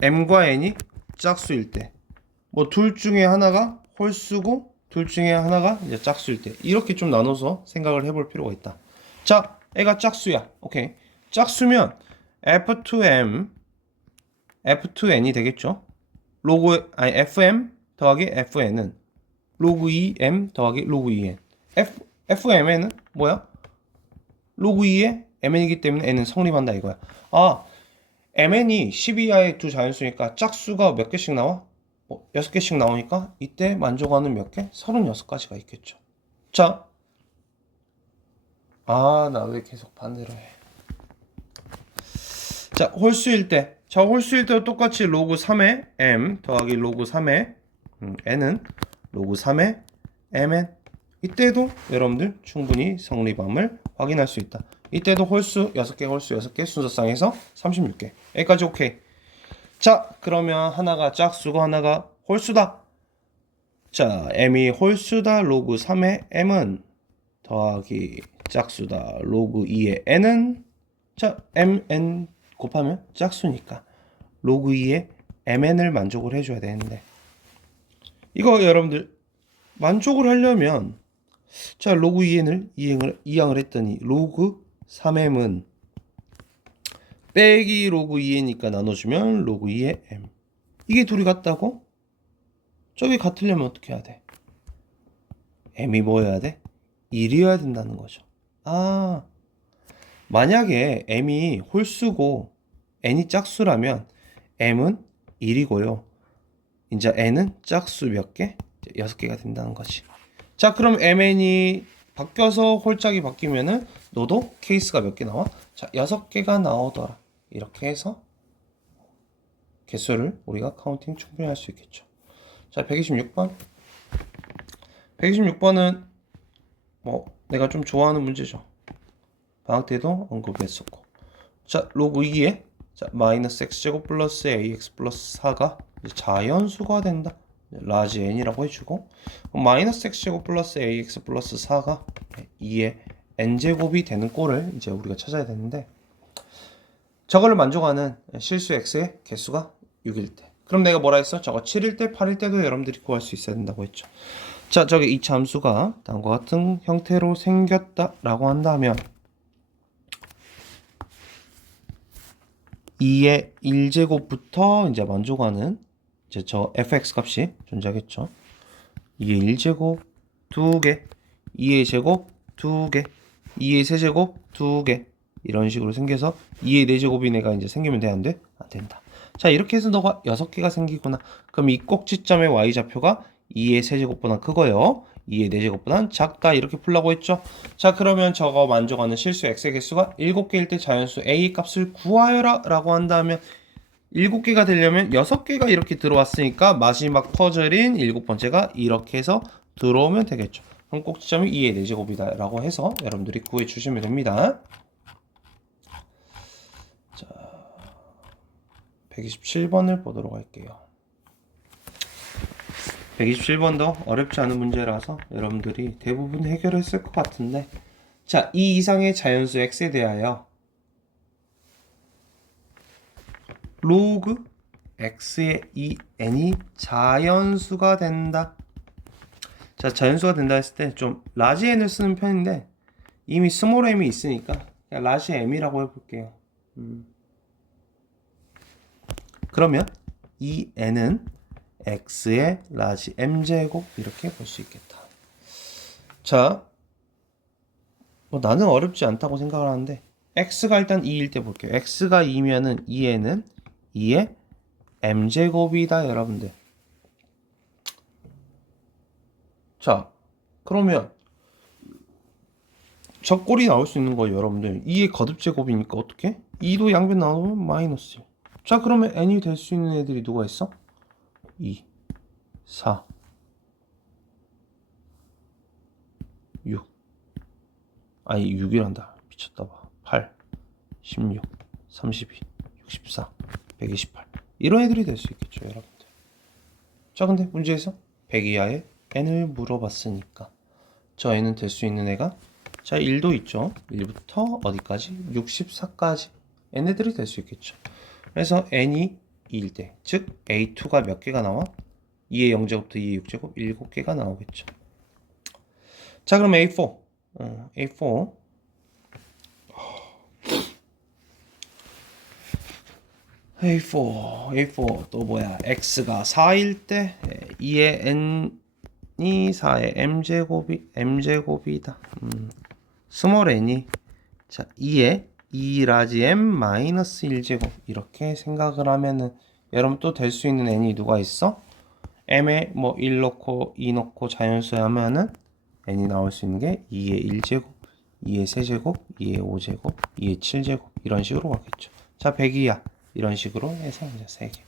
m과 n이 짝수일 때 뭐 둘 중에 하나가 홀수고 둘 중에 하나가 이제 짝수일 때 이렇게 좀 나눠서 생각을 해볼 필요가 있다. 자 애가 짝수야. 오케이. 짝수면 f2m f2n이 되겠죠. 로그 아니 fm 더하기 fn은 로그 2m 더하기 로그 2n fmn은 뭐야? 로그 2의 mn이기 때문에 n은 성립한다 이거야. 아 mn이 10 이하의 두 자연수니까 짝수가 몇 개씩 나와? 6개씩 나오니까 이때 만족하는 몇 개? 36가지가 있겠죠. 자, 나 왜 계속 반대로 해? 자, 홀수일 때. 자, 홀수일 때도 똑같이 로그 3의 m 더하기 로그 3의 n은 로그 3의 mn. 이때도 여러분들 충분히 성립함을 확인할 수 있다. 이때도 홀수 6개, 홀수 6개, 순서상에서 36개. 여기까지 오케이. 자, 그러면 하나가 짝수고 하나가 홀수다. 자, m이 홀수다. 로그 3의 m은 더하기 짝수다. 로그 2의 n은 자, mn 곱하면 짝수니까 로그 2의 mn을 만족을 해줘야 되는데 이거 여러분들 만족을 하려면 자, 로그 2n을 이항을 했더니 로그 3m은 빼기 로그 2니까 나눠주면 로그 2의 m 이게 둘이 같다고? 저게 같으려면 어떻게 해야 돼? m이 뭐여야 돼? 1이어야 된다는 거죠. 아, 만약에 m이 홀수고 n이 짝수라면 m은 1이고요. 이제 n은 짝수 몇 개? 6개가 된다는 거지. 자, 그럼 mn이 바뀌어서 홀짝이 바뀌면은 너도 케이스가 몇 개 나와? 자, 6개가 나오더라. 이렇게 해서 개수를 우리가 카운팅 충분히 할 수 있겠죠. 자, 126번. 126번은 뭐 내가 좀 좋아하는 문제죠. 방학 때도 언급했었고. 자, 로그 2에 자, 마이너스 x제곱 플러스 ax 플러스 4가 자연수가 된다. 라지 n이라고 해주고, 마이너스 x제곱 플러스 ax 플러스 4가 2의 n제곱이 되는 꼴을 이제 우리가 찾아야 되는데, 저걸 만족하는 실수 x의 개수가 6일 때. 그럼 내가 뭐라 했어? 저거 7일 때, 8일 때도 여러분들이 구할 수 있어야 된다고 했죠. 자, 저기 이 함수가 다음과 같은 형태로 생겼다라고 한다면 2의 1제곱부터 이제 만족하는 이제 저 fx 값이 존재하겠죠. 2의 1제곱 2개, 2의 제곱 2개, 2의 세제곱 2개 이런 식으로 생겨서 2의 4제곱이 내가 이제 생기면 돼, 안 돼? 안 된다. 자, 이렇게 해서 너가 6개가 생기구나. 그럼 이 꼭지점의 y좌표가 2의 세제곱보다 크고요. 2의 4제곱보다 작다. 이렇게 풀라고 했죠. 자, 그러면 저거 만족하는 실수 x의 개수가 7개일 때 자연수 a 값을 구하여라 라고 한다면 7개가 되려면 6개가 이렇게 들어왔으니까 마지막 퍼즐인 7번째가 이렇게 해서 들어오면 되겠죠. 그럼 꼭지점이 2의 4제곱이다 라고 해서 여러분들이 구해 주시면 됩니다. 자, 127번을 보도록 할게요. 127번도 어렵지 않은 문제라서 여러분들이 대부분 해결했을 것 같은데, 자, 이 이상의 자연수 x에 대하여 로그 x의 이 n이 자연수가 된다. 자, 자연수가 된다 했을 때 좀 라지 n을 쓰는 편인데 이미 스몰 m이 있으니까 그냥 라지 m이라고 해볼게요. 그러면 이 n은 x의 라지 m제곱 이렇게 볼 수 있겠다. 자, 뭐 나는 어렵지 않다고 생각을 하는데 x가 일단 2일 때 볼게요. x가 2면은 2n은 2의 m제곱이다, 여러분들. 자, 그러면 저 꼴이 나올 수 있는 거예요, 여러분들. 2의 거듭제곱이니까 어떻게? 2도 양변 나오면 마이너스 1. 자, 그러면 n이 될 수 있는 애들이 누가 있어? 2, 4, 6. 아니, 6이란다. 미쳤다 봐. 8, 16, 32, 64, 128. 이런 애들이 될 수 있겠죠, 여러분들. 자, 근데 문제에서 100 이하의 n을 물어봤으니까 저 n은 될 수 있는 애가, 자, 1도 있죠. 1부터 어디까지? 64까지 n애들이 될 수 있겠죠. 그래서 n이 2일 때, 즉 a2가 몇 개가 나와? 2의 0제곱부터 2의 6제곱 7개가 나오겠죠. 자, 그럼 a4 A4 또 뭐야? x가 4일 때 2의 n이 4의 m제곱이다. 스몰 n이 자 2의 2 라지 m 마이너스 1제곱 이렇게 생각을 하면은 여러분 또 될 수 있는 n이 누가 있어? m에 뭐 1 넣고 2 넣고 자연수 하면은 n이 나올 수 있는 게 2의 1제곱, 2의 세제곱, 2의 5제곱, 2의 7제곱 이런 식으로 가겠죠. 자, 100이야. 이런 식으로 해서 이제 3개.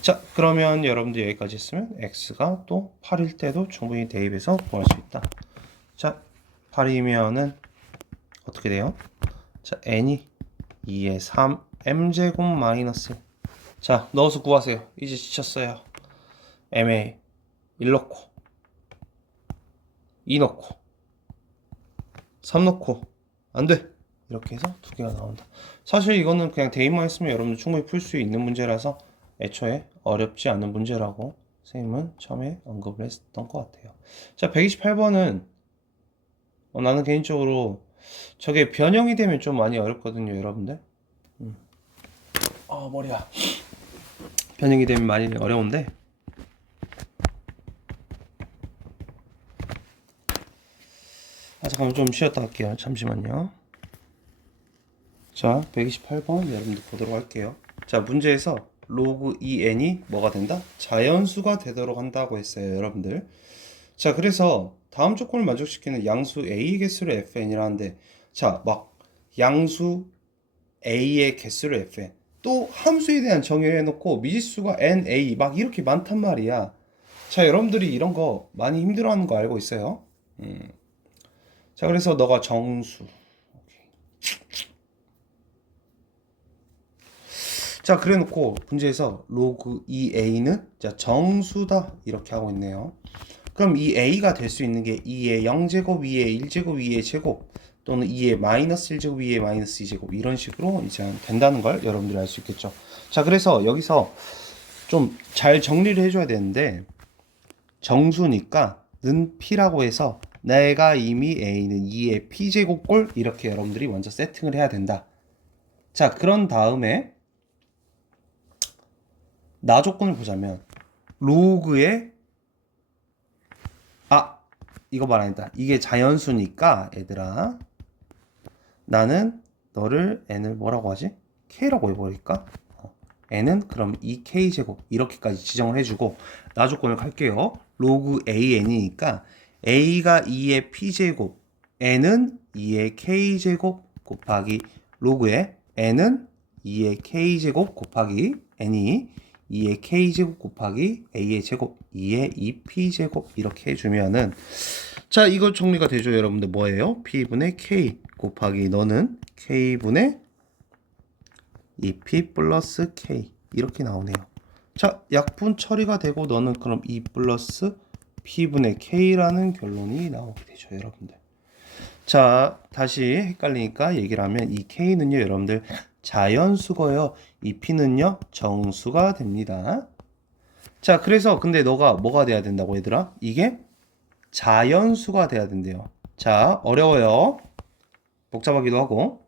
자, 그러면 여러분들 여기까지 했으면 x가 또 8일 때도 충분히 대입해서 구할 수 있다. 자, 8이면은 어떻게 돼요? 자, n이 2의 3 m제곱 마이너스 1. 자, 넣어서 구하세요. 이제 지쳤어요. m에 1 넣고 2 넣고 3 넣고 안 돼. 이렇게 해서 2개가 나온다. 사실 이거는 그냥 대입만 했으면 여러분들 충분히 풀 수 있는 문제라서 애초에 어렵지 않은 문제라고 선생님은 처음에 언급을 했던 것 같아요. 자, 128번은 나는 개인적으로 저게 변형이 되면 좀 많이 어렵거든요, 여러분들. 머리야. 변형이 되면 많이 어려운데 잠깐만 좀 쉬었다 할게요. 잠시만요. 자, 128번 여러분들 보도록 할게요. 자, 문제에서 로그 2n이 뭐가 된다? 자연수가 되도록 한다고 했어요, 여러분들. 자, 그래서 다음 조건을 만족시키는 양수 A의 개수를 fn이라는데, 자, 막 양수 A의 개수를 fn, 또 함수에 대한 정의를 해놓고 미지수가 na 막 이렇게 많단 말이야. 자, 여러분들이 이런 거 많이 힘들어하는 거 알고 있어요? 자, 그래서 너가 정수. 자, 그래 놓고 문제에서 로그 2a는 자, 정수다 이렇게 하고 있네요. 그럼 이 a가 될 수 있는 게 2의 0제곱, 2의 1제곱, 2의 제곱, 또는 2의 마이너스 1제곱, 2의 마이너스 2제곱 이런 식으로 이제 된다는 걸 여러분들이 알 수 있겠죠. 자, 그래서 여기서 좀 잘 정리를 해줘야 되는데, 정수니까 는 p라고 해서 내가 이미 a는 2의 p제곱꼴 이렇게 여러분들이 먼저 세팅을 해야 된다. 자, 그런 다음에 나 조건을 보자면 로그의 이거 말 아니다. 이게 자연수니까 얘들아, 나는 너를 n을 뭐라고 하지? k라고 해버릴까? n은 그럼 2k제곱 이렇게까지 지정을 해주고 나 조건을 갈게요. 로그 an이니까 a가 2의 p제곱, n은 2의 k제곱 곱하기 로그의 n은 2의 k제곱 곱하기 n이 2의 k제곱 곱하기 a의 제곱 2의 2p제곱 이렇게 해주면은, 자, 이거 정리가 되죠 여러분들. 뭐예요? p분의 k 곱하기 너는 k분의 2p 플러스 k 이렇게 나오네요. 자, 약분 처리가 되고 너는 그럼 2 플러스 p분의 k라는 결론이 나오게 되죠 여러분들. 자, 다시 헷갈리니까 얘기를 하면 이 k는요 여러분들 자연수고요, 이 p는요 정수가 됩니다. 자, 그래서 근데 너가 뭐가 돼야 된다고 얘들아? 이게 자연수가 돼야 된대요. 자, 어려워요. 복잡하기도 하고.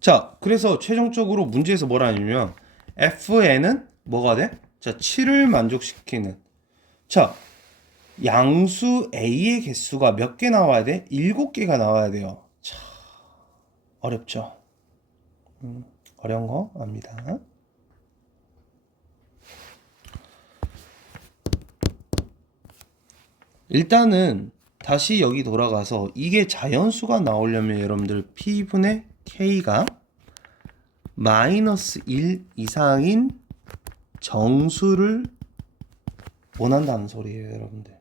자, 그래서 최종적으로 문제에서 뭐라냐면 fn은 뭐가 돼? 자, 7을 만족시키는, 자, 양수 a의 개수가 몇 개 나와야 돼? 7개가 나와야 돼요. 자, 어렵죠? 어려운 거 압니다. 일단은 다시 여기 돌아가서 이게 자연수가 나오려면 여러분들 p분의 k가 마이너스 1 이상인 정수를 원한다는 소리예요 여러분들.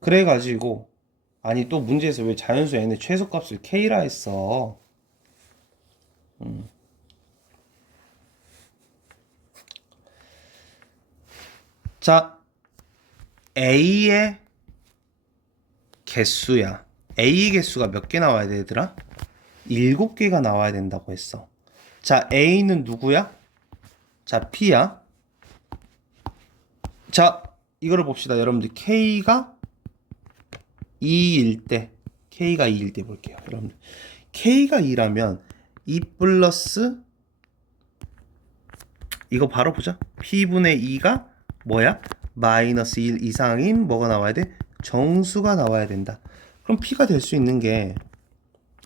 그래가지고 아니 또 문제에서 왜 자연수 n의 최소값을 k라 했어? 자, a의 개수야. a의 개수가 몇 개 나와야 돼 얘들아? 7개가 나와야 된다고 했어. 자, a는 누구야? 자, p야. 자, 이거를 봅시다 여러분들. k가 2일 때, k가 2일 때 볼게요 여러분들. k가 2라면 2 플러스 이거 바로 보자. p분의 2가 뭐야? 마이너스 1 이상인 뭐가 나와야 돼? 정수가 나와야 된다. 그럼 p가 될 수 있는 게,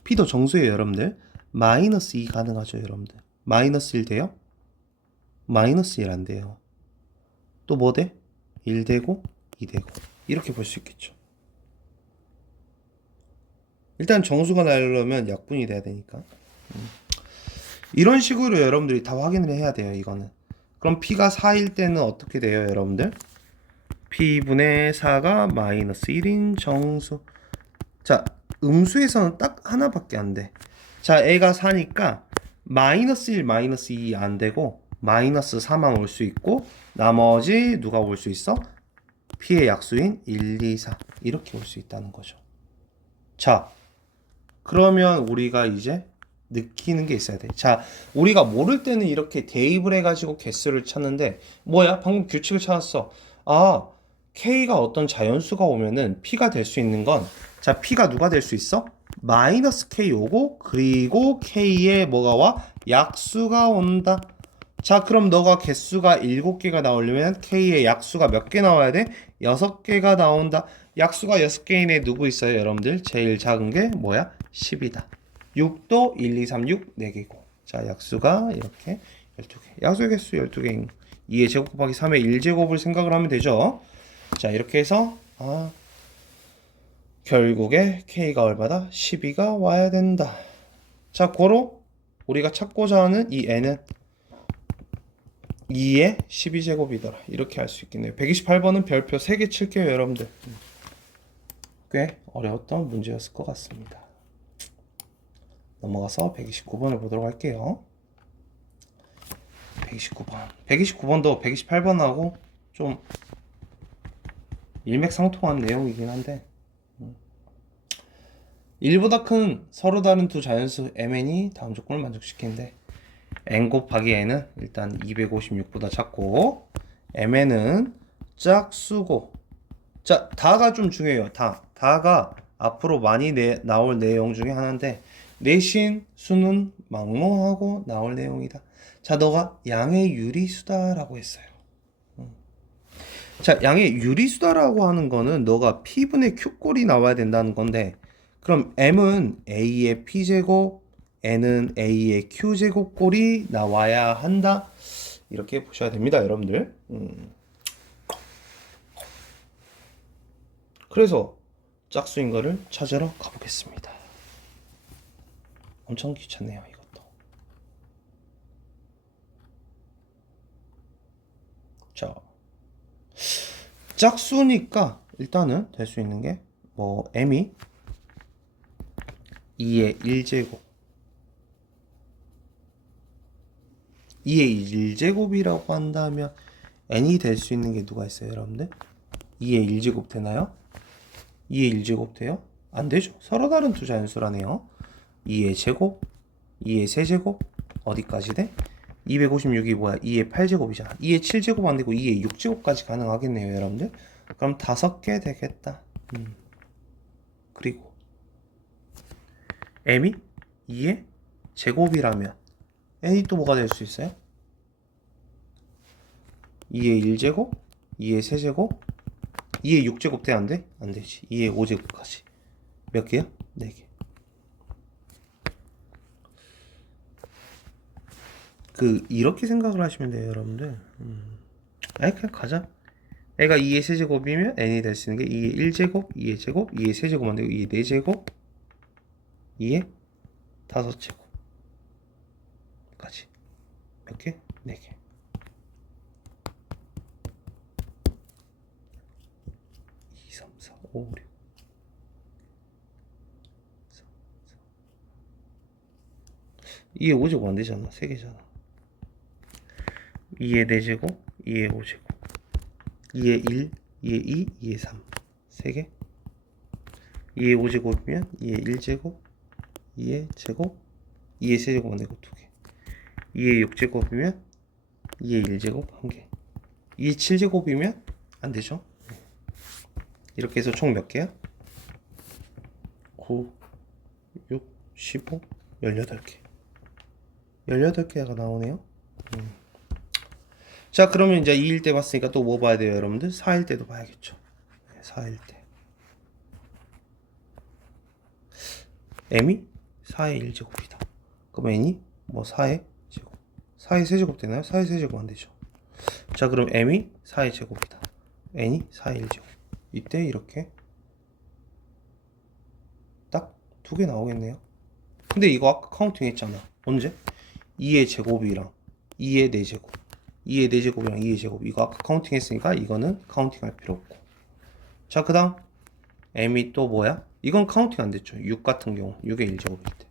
p도 정수예요 여러분들. 마이너스 2 가능하죠 여러분들. 마이너스 1 돼요? 마이너스 1 안 돼요. 또 뭐 돼? 1 되고 2 되고 이렇게 볼 수 있겠죠. 일단 정수가 나려면 약분이 돼야 되니까. 이런 식으로 여러분들이 다 확인을 해야 돼요 이거는. 그럼 p가 4일 때는 어떻게 돼요 여러분들? p분의 4가 마이너스 1인 정수. 자, 음수에서는 딱 하나밖에 안 돼. 자, 애가 4니까 마이너스 1, 마이너스 2 안 되고 마이너스 4만 올 수 있고 나머지 누가 올 수 있어? p의 약수인 1, 2, 4 이렇게 올 수 있다는 거죠. 자, 그러면 우리가 이제 느끼는 게 있어야 돼. 자, 우리가 모를 때는 이렇게 대입을 해가지고 개수를 찾는데, 뭐야? 방금 규칙을 찾았어. 아, k가 어떤 자연수가 오면은 p가 될 수 있는 건, 자, p가 누가 될 수 있어? 마이너스 k 오고, 그리고 k에 뭐가 와? 약수가 온다. 자, 그럼 너가 개수가 7개가 나오려면 K의 약수가 몇 개 나와야 돼? 6개가 나온다. 약수가 6개인에 누구 있어요, 여러분들? 제일 작은 게 뭐야? 10이다. 6도 1, 2, 3, 6, 4개고. 자, 약수가 이렇게 12개. 약수의 개수 12개인 2의 제곱 곱하기 3의 1제곱을 생각을 하면 되죠. 자, 이렇게 해서 결국에 K가 얼마다? 12가 와야 된다. 자, 고로 우리가 찾고자 하는 이 N은 2의 12제곱이더라. 이렇게 할 수 있겠네요. 128번은 별표 3개 칠게요, 여러분들. 꽤 어려웠던 문제였을 것 같습니다. 넘어가서 129번을 보도록 할게요. 129번. 129번도 128번하고 좀 일맥상통한 내용이긴 한데 1보다 큰 서로 다른 두 자연수 mn이 다음 조건을 만족시키는데 n 곱하기 n은 일단 256보다 작고 mn은 짝수고 자 다가 좀 중요해요. 다가 앞으로 많이 나올 내용 중에 하나인데 내신 수는 막론하고 나올 내용이다. 자 너가 양의 유리수다라고 했어요. 자 양의 유리수다라고 하는 거는 너가 p분의 q꼴이 나와야 된다는 건데 그럼 m은 a의 p제곱 n은 a의 q제곱 꼴이 나와야 한다. 이렇게 보셔야 됩니다, 여러분들. 그래서 짝수인 거를 찾으러 가보겠습니다. 엄청 귀찮네요, 이것도. 자, 짝수니까 일단은 될 수 있는 게 뭐 m이 2의 1제곱 2의 1제곱이라고 한다면 n이 될 수 있는 게 누가 있어요, 여러분들? 2의 1제곱 되나요? 2의 1제곱 돼요? 안 되죠. 서로 다른 두 자연수라네요. 2의 제곱, 2의 세제곱, 어디까지 돼? 256이 뭐야? 2의 8제곱이잖아. 2의 7제곱 안 되고 2의 6제곱까지 가능하겠네요, 여러분들. 그럼 5개 되겠다. 그리고 m이 2의 제곱이라면 n이 또 뭐가 될 수 있어요? 2의 1제곱, 2의 세제곱, 2의 6제곱 돼? 안 돼? 안 되지. 2의 5제곱까지. 몇 개야? 4개. 이렇게 생각을 하시면 돼요, 여러분들. 아니, 그냥 가자. 애가 2의 세제곱이면 n이 될 수 있는 게 2의 1제곱, 2의 제곱, 2의 세제곱 안 되고 2의 4제곱, 2의 5제곱까지. 몇 개? 4개. 2, 3, 4, 5, 6. 2의 5제곱 안 되잖아. 3개잖아. 2의 4제곱, 2의 5제곱, 2의 1, 2의 2, 2의 3. 3개. 2의 5제곱이면 2의 1제곱, 2의 제곱, 2의 세제곱 안 되고 2개. 2의 6제곱이면 2의 1제곱 1개. 2의 7제곱이면 안 되죠. 이렇게 해서 총 몇 개야? 9, 6, 15, 18개. 18개가 나오네요. 자, 그러면 이제 2일 때 봤으니까 또 뭐 봐야 돼요, 여러분들? 4일 때도 봐야겠죠. 4일 때. m이 4의 1제곱이다. 그럼 n이 뭐 4의 제곱. 4의 세제곱 되나요? 4의 세제곱 안 되죠. 자, 그럼 m이 4의 제곱이다. n이 4의 1제곱. 이때 이렇게 딱 2개 나오겠네요. 근데 이거 아까 카운팅 했잖아. 언제? 2의 제곱이랑 2의 4제곱 2의 4제곱이랑 2의 제곱 이거 아까 카운팅 했으니까 이거는 카운팅 할 필요 없고 자 그 다음 m이 또 뭐야? 이건 카운팅 안 됐죠. 6 같은 경우 6의 1제곱일 때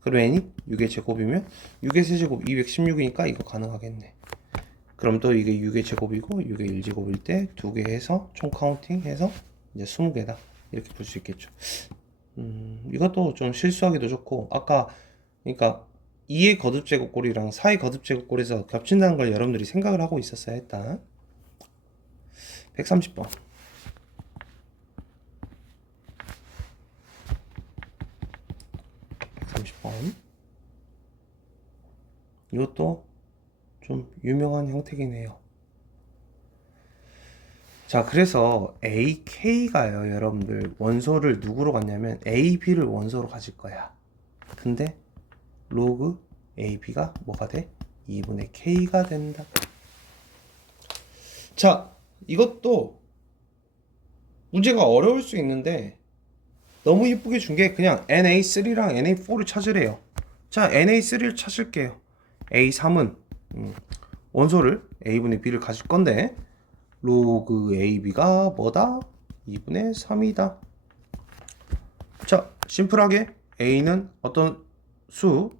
그럼 n이 6의 제곱이면 6의 세제곱 216이니까 이거 가능하겠네. 그럼 또 이게 6의 제곱이고 6의 1제곱일 때 2개 해서 총 카운팅 해서 이제 20개다 이렇게 볼 수 있겠죠. 이것도 좀 실수하기도 좋고 아까 그러니까 2의 거듭제곱꼴이랑 4의 거듭제곱꼴에서 겹친다는 걸 여러분들이 생각을 하고 있었어야 했다. 130번. 이것도 좀 유명한 형태긴 해요. 자, 그래서 AK가요, 여러분들 원소를 누구로 갖냐면 AB를 원소로 가질 거야. 근데 로그 AB가 뭐가 돼? 2분의 K가 된다. 자, 이것도 문제가 어려울 수 있는데 너무 이쁘게 준 게 그냥 NA3랑 NA4를 찾으래요. 자, NA3를 찾을게요. A3은 원소를 A분의 B를 가질 건데 로그 AB가 뭐다? 2분의 3이다. 자, 심플하게 A는 어떤 수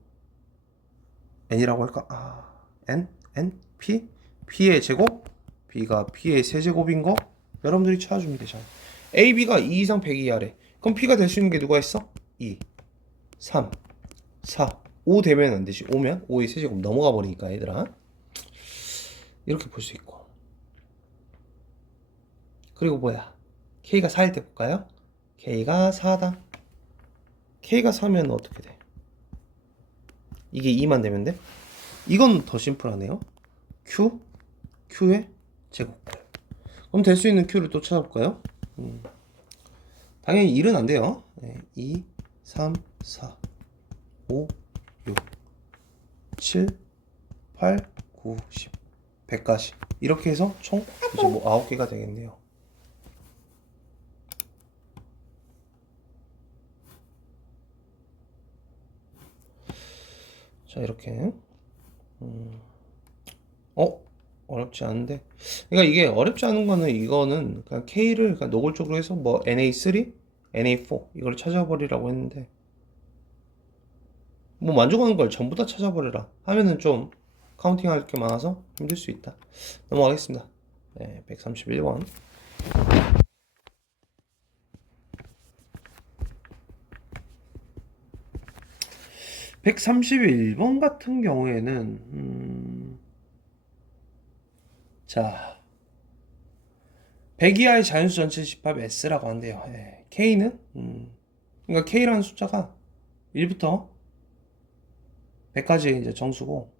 N이라고 할까? N, P, P의 제곱, B가 P의 세제곱인 거 여러분들이 찾아주면 되잖아. AB가 2 이상 100 이하래. 그럼 P가 될 수 있는 게 누가 있어? 2, 3, 4, 5 되면 안 되지. 5면 5의 세제곱 넘어가 버리니까 얘들아. 이렇게 볼 수 있고. 그리고 뭐야? K가 4일 때 볼까요? K가 4다. K가 4면 어떻게 돼? 이게 2만 되면 돼? 이건 더 심플하네요. Q의 제곱골. 그럼 될 수 있는 Q를 또 찾아볼까요? 당연히 1은 안 돼요. 2, 3, 4, 5, 6, 7, 8, 9, 10, 100까지. 이렇게 해서 총 이제 뭐 9개가 되겠네요. 자, 이렇게. 어렵지 않은데. 그러니까 이게 어렵지 않은 거는 이거는 그냥 K를 그냥 노골적으로 해서 뭐 NA3, NA4 이걸 찾아버리라고 했는데 뭐 만족하는 걸 전부 다 찾아버려라 하면은 좀 카운팅 할 게 많아서 힘들 수 있다. 넘어가겠습니다. 네, 131번. 131번 같은 경우에는 자, 100 이하의 자연수 전체 집합 S라고 한대요. K는 그러니까 K라는 숫자가 1부터 100까지 이제 정수고,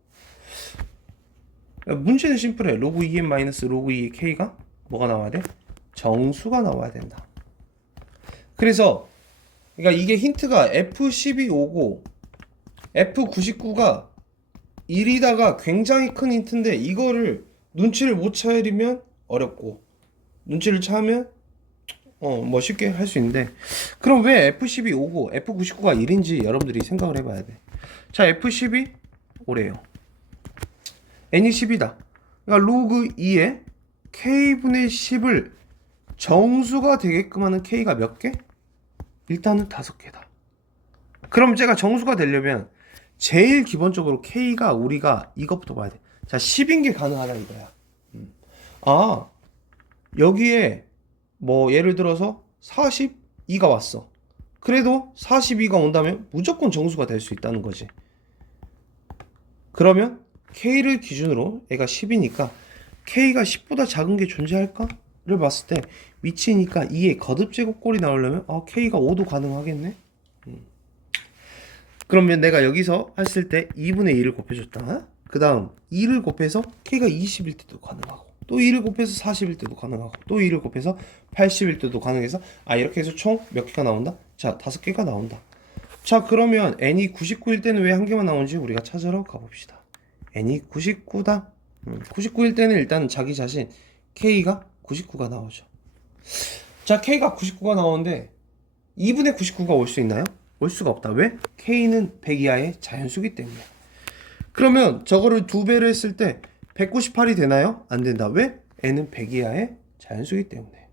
문제는 심플해. 로그 2n 마이너스 로그 2의 K가 뭐가 나와야 돼? 정수가 나와야 된다. 그래서 그러니까 이게 힌트가 F12 오고 F99가 1이다가 굉장히 큰 힌트인데 이거를 눈치를 못 차리면 어렵고 눈치를 차면 뭐 쉽게 할 수 있는데, 그럼 왜 F12 오고 F99가 1인지 여러분들이 생각을 해봐야 돼. 자, F12 오래요. N이 10이다. 그러니까 로그 2에 K분의 10을 정수가 되게끔 하는 K가 몇 개? 일단은 5개다. 그럼 제가 정수가 되려면 제일 기본적으로 K가 우리가 이것부터 봐야 돼. 자, 10인 게 가능하다 이거야. 아, 여기에 뭐 예를 들어서 42가 왔어. 그래도 42가 온다면 무조건 정수가 될 수 있다는 거지. 그러면 K를 기준으로 얘가 10이니까 K가 10보다 작은 게 존재할까?를 봤을 때 위치니까 2의 거듭제곱꼴이 나오려면 K가 5도 가능하겠네. 그러면 내가 여기서 했을 때 2분의 1을 곱해줬다. 그 다음 2를 곱해서 K가 20일 때도 가능하고, 또 2를 곱해서 40일 때도 가능하고, 또 2를 곱해서 80일 때도 가능해서 이렇게 해서 총 몇 개가 나온다? 자, 5개가 나온다. 자, 그러면 n이 99일 때는 왜 한 개만 나오는지 우리가 찾으러 가봅시다. n이 99다. 99일 때는 일단 자기 자신 k가 99가 나오죠. 자, k가 99가 나오는데 2분의 99가 올 수 있나요? 올 수가 없다. 왜? k는 100 이하의 자연수기 때문에. 그러면 저거를 2배를 했을 때 198이 되나요? 안 된다. 왜? n은 100 이하의 자연수기 때문에.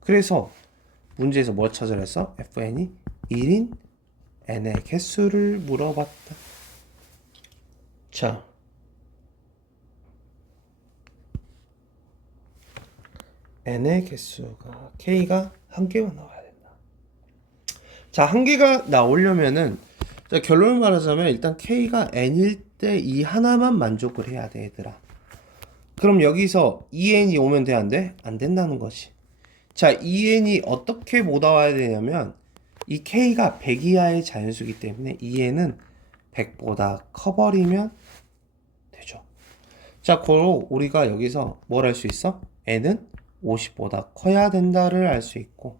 그래서 문제에서 뭐 찾으라 했어? fn이 1인 n의 개수를 물어봤다. 자, n의 개수가 k가 한 개만 나와야 된다. 자, 한 개가 나오려면은 자, 결론을 말하자면 일단 k가 n일 때 이 하나만 만족을 해야 돼, 얘들아. 그럼 여기서 2n이 오면 돼, 안 돼? 안 된다는 거지. 자, 2n이 어떻게 못 나와야 되냐면 이 k가 100 이하의 자연수기 때문에 2n은 100보다 커버리면 되죠. 자, 그로 우리가 여기서 뭘 할 수 있어? n은 50보다 커야 된다를 알 수 있고.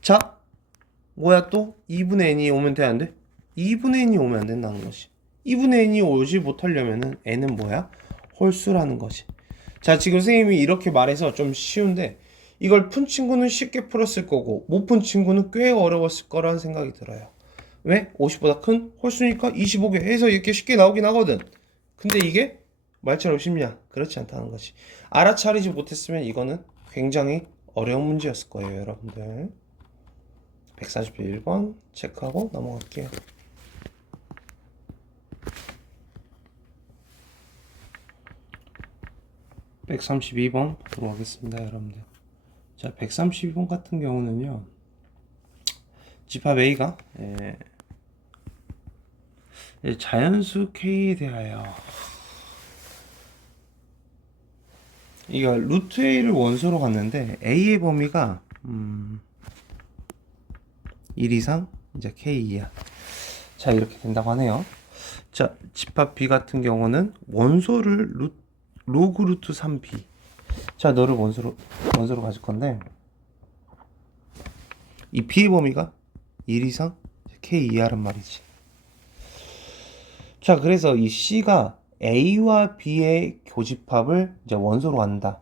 자, 뭐야 또? 2분의 n이 오면 돼, 안 돼? 2분의 n이 오면 안 된다는 것이. 2분의 n이 오지 못하려면은 n은 뭐야? 홀수라는 것이. 자, 지금 선생님이 이렇게 말해서 좀 쉬운데 이걸 푼 친구는 쉽게 풀었을 거고 못 푼 친구는 꽤 어려웠을 거라는 생각이 들어요. 왜? 50보다 큰 홀수니까 25개 해서 이렇게 쉽게 나오긴 하거든. 근데 이게 말처럼 쉽냐? 그렇지 않다는 것이. 알아차리지 못했으면 이거는 굉장히 어려운 문제였을 거예요, 여러분들. 141번 체크하고 넘어갈게요. 132번 보도록 하겠습니다, 여러분들. 자, 132번 같은 경우는요, 집합 A가 자연수 K에 대하여 이거 루트 A를 원소로 갔는데 A의 범위가 1 이상 이제 K2야. 자, 이렇게 된다고 하네요. 자, 집합 B 같은 경우는 원소를 로그 루트 3B. 자, 너를 원소로 가질 건데 이 B의 범위가 1 이상 K 이하란 말이지. 자, 그래서 이 C가 A와 B의 교집합을 이제 원소로 한다.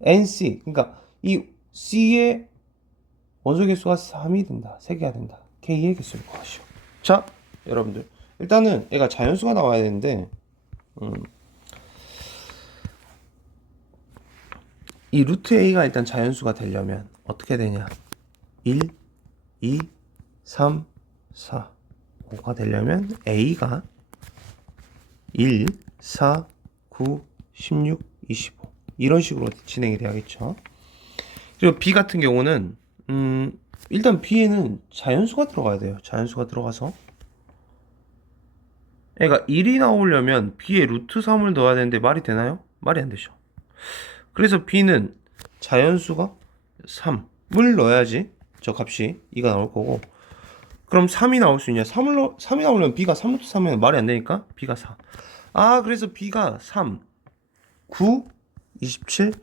NC, 그러니까 이 C의 원소 개수가 3이 된다. 3개가 된다. K의 개수를 구하시오. 자, 여러분들. 일단은 얘가 자연수가 나와야 되는데 이 루트 A가 일단 자연수가 되려면 어떻게 되냐? 1, 2, 3, 4, 5가 되려면 A가 1, 4, 9, 16, 25 이런 식으로 진행이 돼야겠죠. 그리고 B 같은 경우는 일단 B에는 자연수가 들어가야 돼요. 자연수가 들어가서 애가 1이 나오려면 B에 루트 3을 넣어야 되는데 말이 되나요? 말이 안 되죠. 그래서 B는 자연수가 3을 넣어야지 저 값이 2가 나올 거고, 그럼 3이 나올 수 있냐? 3이 나오려면 B가 3 루트 3이면 말이 안 되니까 B가 4. 아, 그래서 B가 3, 9, 27,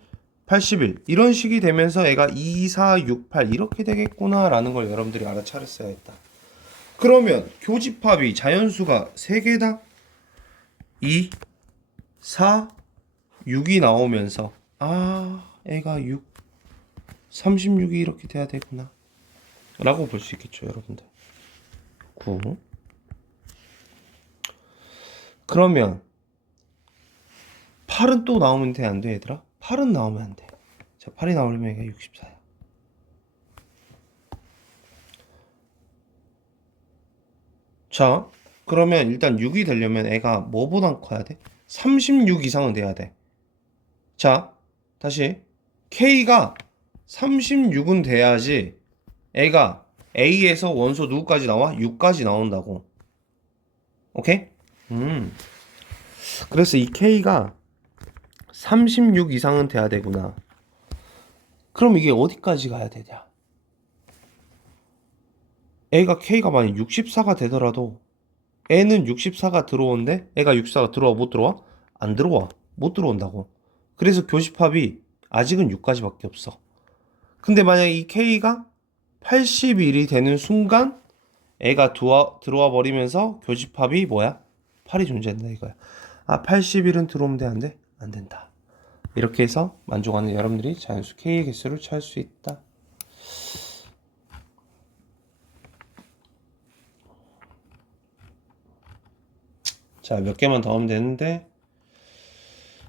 81 이런 식이 되면서 애가 2, 4, 6, 8 이렇게 되겠구나 라는 걸 여러분들이 알아차렸어야 했다. 그러면 교집합이 자연수가 3개다. 2, 4, 6이 나오면서 애가 6, 36이 이렇게 돼야 되구나 라고 볼 수 있겠죠, 여러분들. 9. 그러면 8은 또 나오면 돼, 안 돼, 얘들아? 8은 나오면 안 돼. 자, 8이 나오려면 얘가 64야. 자, 그러면 일단 6이 되려면 애가 뭐보단 커야 돼? 36 이상은 돼야 돼. 자, 다시 K가 36은 돼야지 애가 A에서 원소 누구까지 나와? 6까지 나온다고. 오케이? 그래서 이 K가 36 이상은 돼야 되구나. 그럼 이게 어디까지 가야 되냐? 애가 K가 만약 64가 되더라도 애는 64가 들어오는데 애가 64가 들어와 못 들어와? 안 들어와. 못 들어온다고. 그래서 교집합이 아직은 6까지밖에 없어. 근데 만약 이 K가 81이 되는 순간 애가 들어와 버리면서 교집합이 뭐야? 8이 존재한다 이거야. 81은 들어오면 돼, 안 돼? 안 된다. 이렇게 해서 만족하는 여러분들이 자연수 K의 개수를 찾을 수 있다. 자, 몇 개만 더 하면 되는데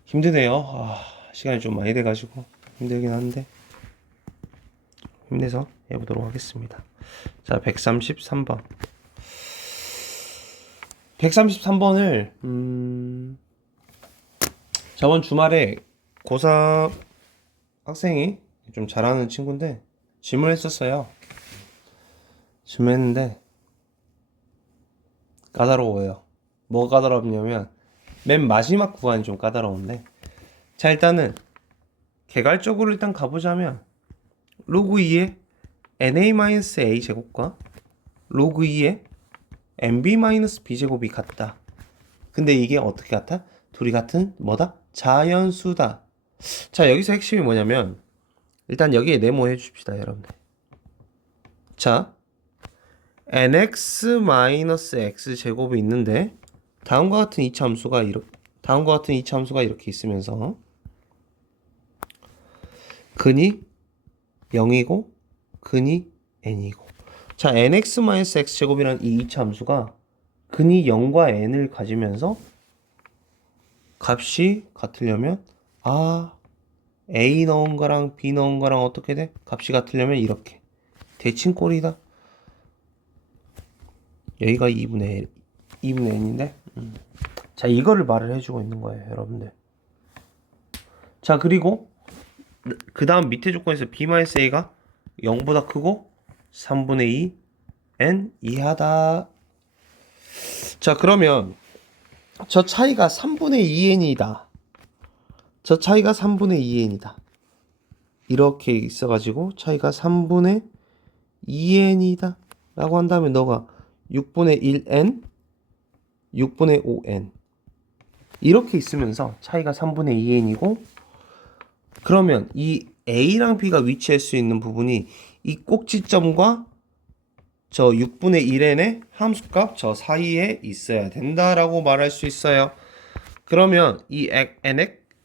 힘드네요. 시간이 좀 많이 돼가지고 힘들긴 한데 힘내서 해보도록 하겠습니다. 자, 133번. 133번을 저번 주말에 고3 학생이 좀 잘하는 친구인데 질문을 했었어요. 질문했는데 까다로워요. 뭐가 까다롭냐면 맨 마지막 구간이 좀 까다로운데, 자, 일단은 개괄적으로 일단 가보자면 로그 2의 na-a 제곱과 로그 2의 nb-b 제곱이 같다. 근데 이게 어떻게 같아? 둘이 같은 뭐다? 자연수다. 자, 여기서 핵심이 뭐냐면 일단 여기에 네모해 줍시다, 여러분들. 자, nx-x 제곱이 있는데 다음과 같은 이차함수가 이렇게 있으면서 근이 0이고 근이 n이고, 자, nx-x 제곱이라는 이 이차함수가 근이 0과 n을 가지면서 값이 같으려면 A 넣은 거랑 B 넣은 거랑 어떻게 돼? 값이 같으려면 이렇게 대칭꼴이다. 여기가 2분의 n인데 자, 이거를 말을 해주고 있는 거예요, 여러분들. 자, 그리고 그 다음 밑에 조건에서 B-A가 0보다 크고 3분의 2 n 이하다. 자, 그러면 저 차이가 3분의 2n이다. 저 차이가 3분의 2n이다. 이렇게 있어가지고 차이가 3분의 2n이다 라고 한다면 너가 6분의 1n, 6분의 5n 이렇게 있으면서 차이가 3분의 2n이고, 그러면 이 A랑 B가 위치할 수 있는 부분이 이 꼭지점과 저 6분의 1n의 함수값 저 사이에 있어야 된다라고 말할 수 있어요. 그러면 이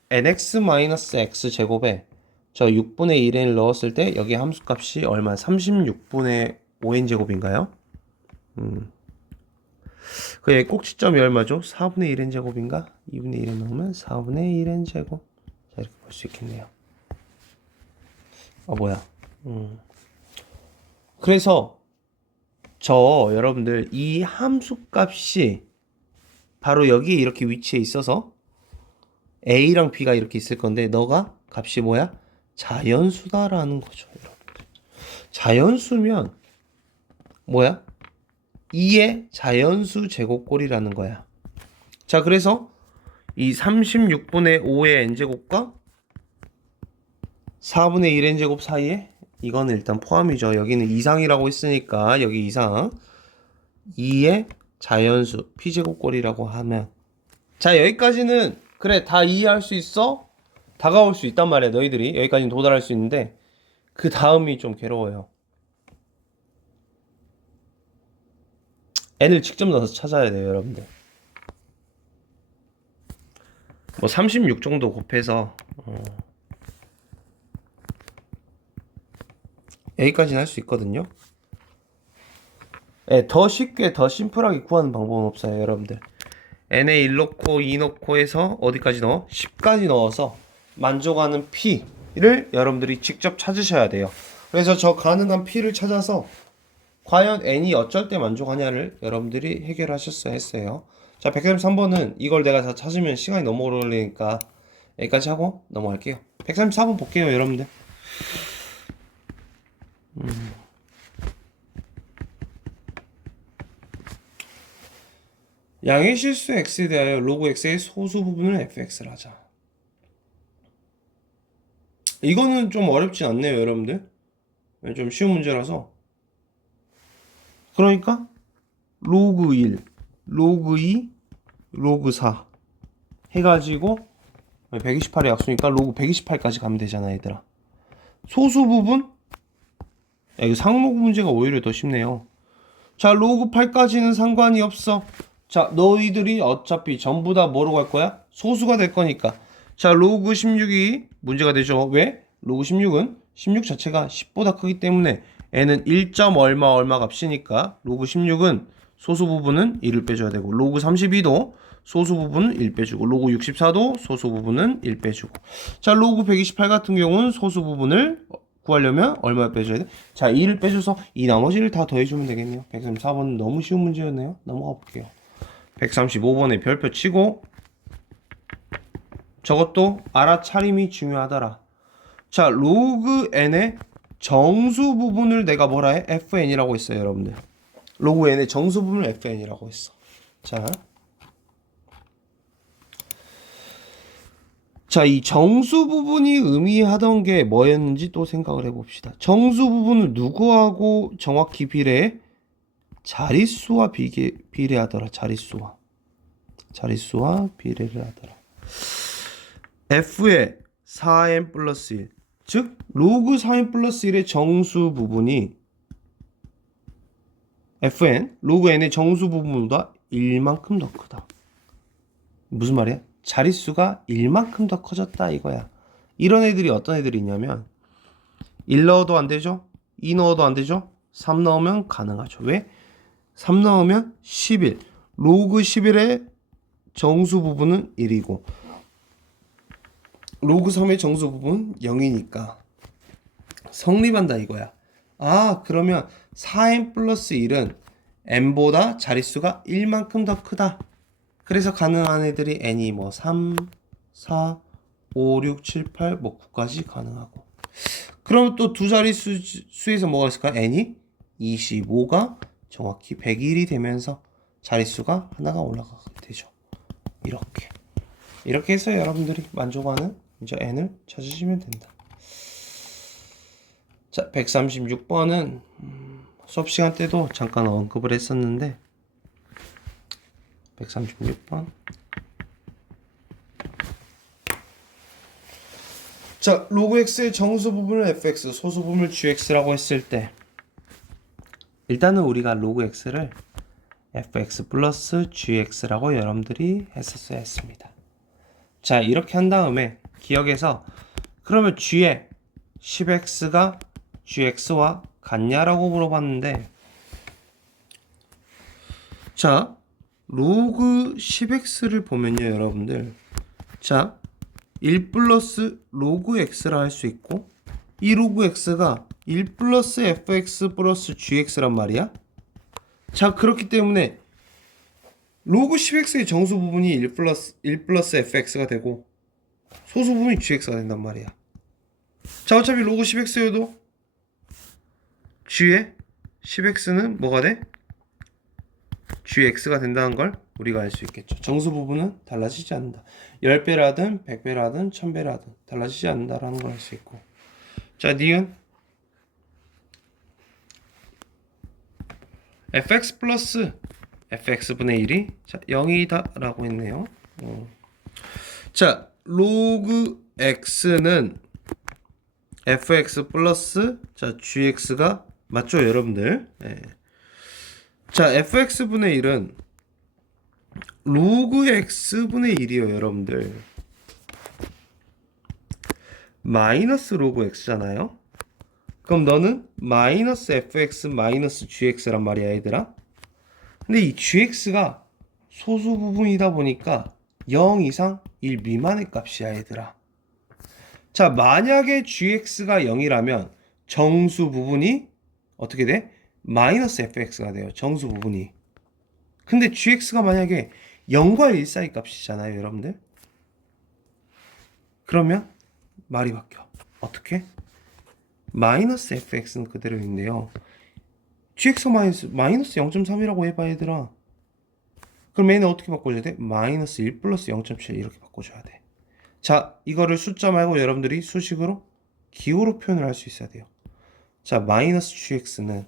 nx-x 제곱에 저 6분의 1n을 넣었을 때 여기 함수값이 얼마? 36분의 5n 제곱인가요? 그 꼭지점이 얼마죠? 4분의 1n 제곱인가? 2분의 1n 넣으면 4분의 1n 제곱. 자, 이렇게 볼 수 있겠네요. 뭐야? 그래서 여러분들 이 함수값이 바로 여기에 이렇게 위치해 있어서 A랑 B가 이렇게 있을 건데 너가 값이 뭐야? 자연수다라는 거죠, 여러분들. 자연수면 뭐야? 2의 자연수 제곱꼴이라는 거야. 자, 그래서 이 36분의 5의 n제곱과 4분의 1 n제곱 사이에 이거는 일단 포함이죠. 여기는 이상이라고 했으니까 여기 이상 2의 자연수 p제곱꼴이라고 하면, 자, 여기까지는 그래 다 이해할 수 있어? 다가올 수 있단 말이야. 너희들이 여기까지는 도달할 수 있는데 그 다음이 좀 괴로워요. n을 직접 넣어서 찾아야 돼요, 여러분들. 뭐 36 정도 곱해서 여기까지는 할 수 있거든요. 네, 더 쉽게 더 심플하게 구하는 방법은 없어요, 여러분들. n에 1 넣고 2 넣고 해서 어디까지 넣어? 10까지 넣어서 만족하는 p를 여러분들이 직접 찾으셔야 돼요. 그래서 저 가능한 p를 찾아서 과연 n이 어쩔 때 만족하냐를 여러분들이 해결하셨어야 했어요. 자, 133번은 이걸 내가 다 찾으면 시간이 너무 오래 걸리니까 여기까지 하고 넘어갈게요. 134번 볼게요, 여러분들. 양의 실수 x에 대하여 로그 x의 소수 부분을 fx를 하자. 이거는 좀 어렵진 않네요, 여러분들. 좀 쉬운 문제라서. 그러니까 로그 1, 로그 2, 로그 4 해가지고 128의 약수니까 로그 128까지 가면 되잖아, 얘들아. 소수 부분? 이거 상로그 문제가 오히려 더 쉽네요. 자, 로그 8까지는 상관이 없어. 자, 너희들이 어차피 전부 다 뭐로 갈 거야? 소수가 될 거니까. 자, 로그 16이 문제가 되죠. 왜? 로그 16은 16 자체가 10보다 크기 때문에 n은 1. 얼마 값이니까 로그 16은 소수 부분은 1을 빼줘야 되고, 로그 32도 소수 부분은 1 빼주고, 로그 64도 소수 부분은 1 빼주고. 자, 로그 128 같은 경우는 소수 부분을 구하려면 얼마 빼줘야 돼? 자, 2를 빼줘서 이 나머지를 다 더해주면 되겠네요. 134번은 너무 쉬운 문제였네요. 넘어가 볼게요. 135번에 별표 치고, 저것도 알아차림이 중요하더라. 자, 로그 n의 정수 부분을 내가 뭐라 해? fn이라고 했어요, 여러분들. 로그 n의 정수 부분을 fn이라고 했어. 자, 이 정수 부분이 의미하던 게 뭐였는지 또 생각을 해봅시다. 정수 부분은 누구하고 정확히 비례해? 자릿수와 비례하더라. 자릿수와 비례를 하더라. f의 4n 플러스 1, 즉 로그 4n 플러스 1의 정수 부분이 fn, 로그 n의 정수 부분보다 1만큼 더 크다. 무슨 말이야? 자릿수가 1만큼 더 커졌다 이거야. 이런 애들이 어떤 애들이 있냐면 1 넣어도 안 되죠? 2 넣어도 안 되죠? 3 넣으면 가능하죠. 왜? 3 넣으면 11. 로그 11의 정수 부분은 1이고 로그 3의 정수 부분은 0이니까 성립한다 이거야. 아, 그러면 4n 플러스 1은 n보다 자릿수가 1만큼 더 크다. 그래서 가능한 애들이 n이 뭐 3, 4, 5, 6, 7, 8, 뭐 9까지 가능하고. 그럼 또 두 자릿수에서 뭐가 있을까? n이 25가 정확히 101이 되면서 자릿수가 하나가 올라가게 되죠. 이렇게 해서 여러분들이 만족하는 이제 n을 찾으시면 된다. 자, 136번은 수업 시간 때도 잠깐 언급을 했었는데 136번. 자, 로그 x의 정수 부분을 fx, 소수 부분을 gx라고 했을 때 일단은 우리가 로그 x를 fx 플러스 gx라고 여러분들이 했었어야 했습니다. 자, 이렇게 한 다음에 기억해서 그러면 g의 10x가 gx와 같냐라고 물어봤는데 자, 로그 10x를 보면요 여러분들, 자 1 플러스 로그 x라 할 수 있고 이 로그 x가 1 플러스 fx 플러스 gx란 말이야. 자, 그렇기 때문에 로그 10x의 정수 부분이 1 플러스 fx가 되고 소수 부분이 gx가 된단 말이야. 자, 어차피 로그 10x여도 g의 10x는 뭐가 돼? gx가 된다는 걸 우리가 알 수 있겠죠. 정수 부분은 달라지지 않는다. 10배라든 100배라든 1000배라든 달라지지 않는다라는 걸 알 수 있고. 자, 니은 fx 플러스 fx분의 1이 자 0이다 라고 했네요. 자, 로그 x는 fx 플러스 자 gx가 맞죠 여러분들? 네. 자, fx분의 1은 로그 x분의 1이요 여러분들. 마이너스 로그 x잖아요. 그럼 너는 마이너스 fx 마이너스 gx란 말이야 얘들아. 근데 이 gx가 소수 부분이다 보니까 0 이상 1 미만의 값이야 얘들아. 자, 만약에 gx가 0이라면 정수 부분이 어떻게 돼? 마이너스 fx가 돼요. 정수 부분이. 근데 gx가 만약에 0과 1 사이 값이잖아요 여러분들. 그러면 말이 바뀌어. 어떻게? 마이너스 fx는 그대로 있네요. gx가 마이너스 0.3이라고 해봐 얘들아. 그럼 얘는 어떻게 바꿔줘야 돼? 마이너스 1 플러스 0.7 이렇게 바꿔줘야 돼. 자, 이거를 숫자 말고 여러분들이 수식으로 기호로 표현을 할 수 있어야 돼요. 자, 마이너스 gx는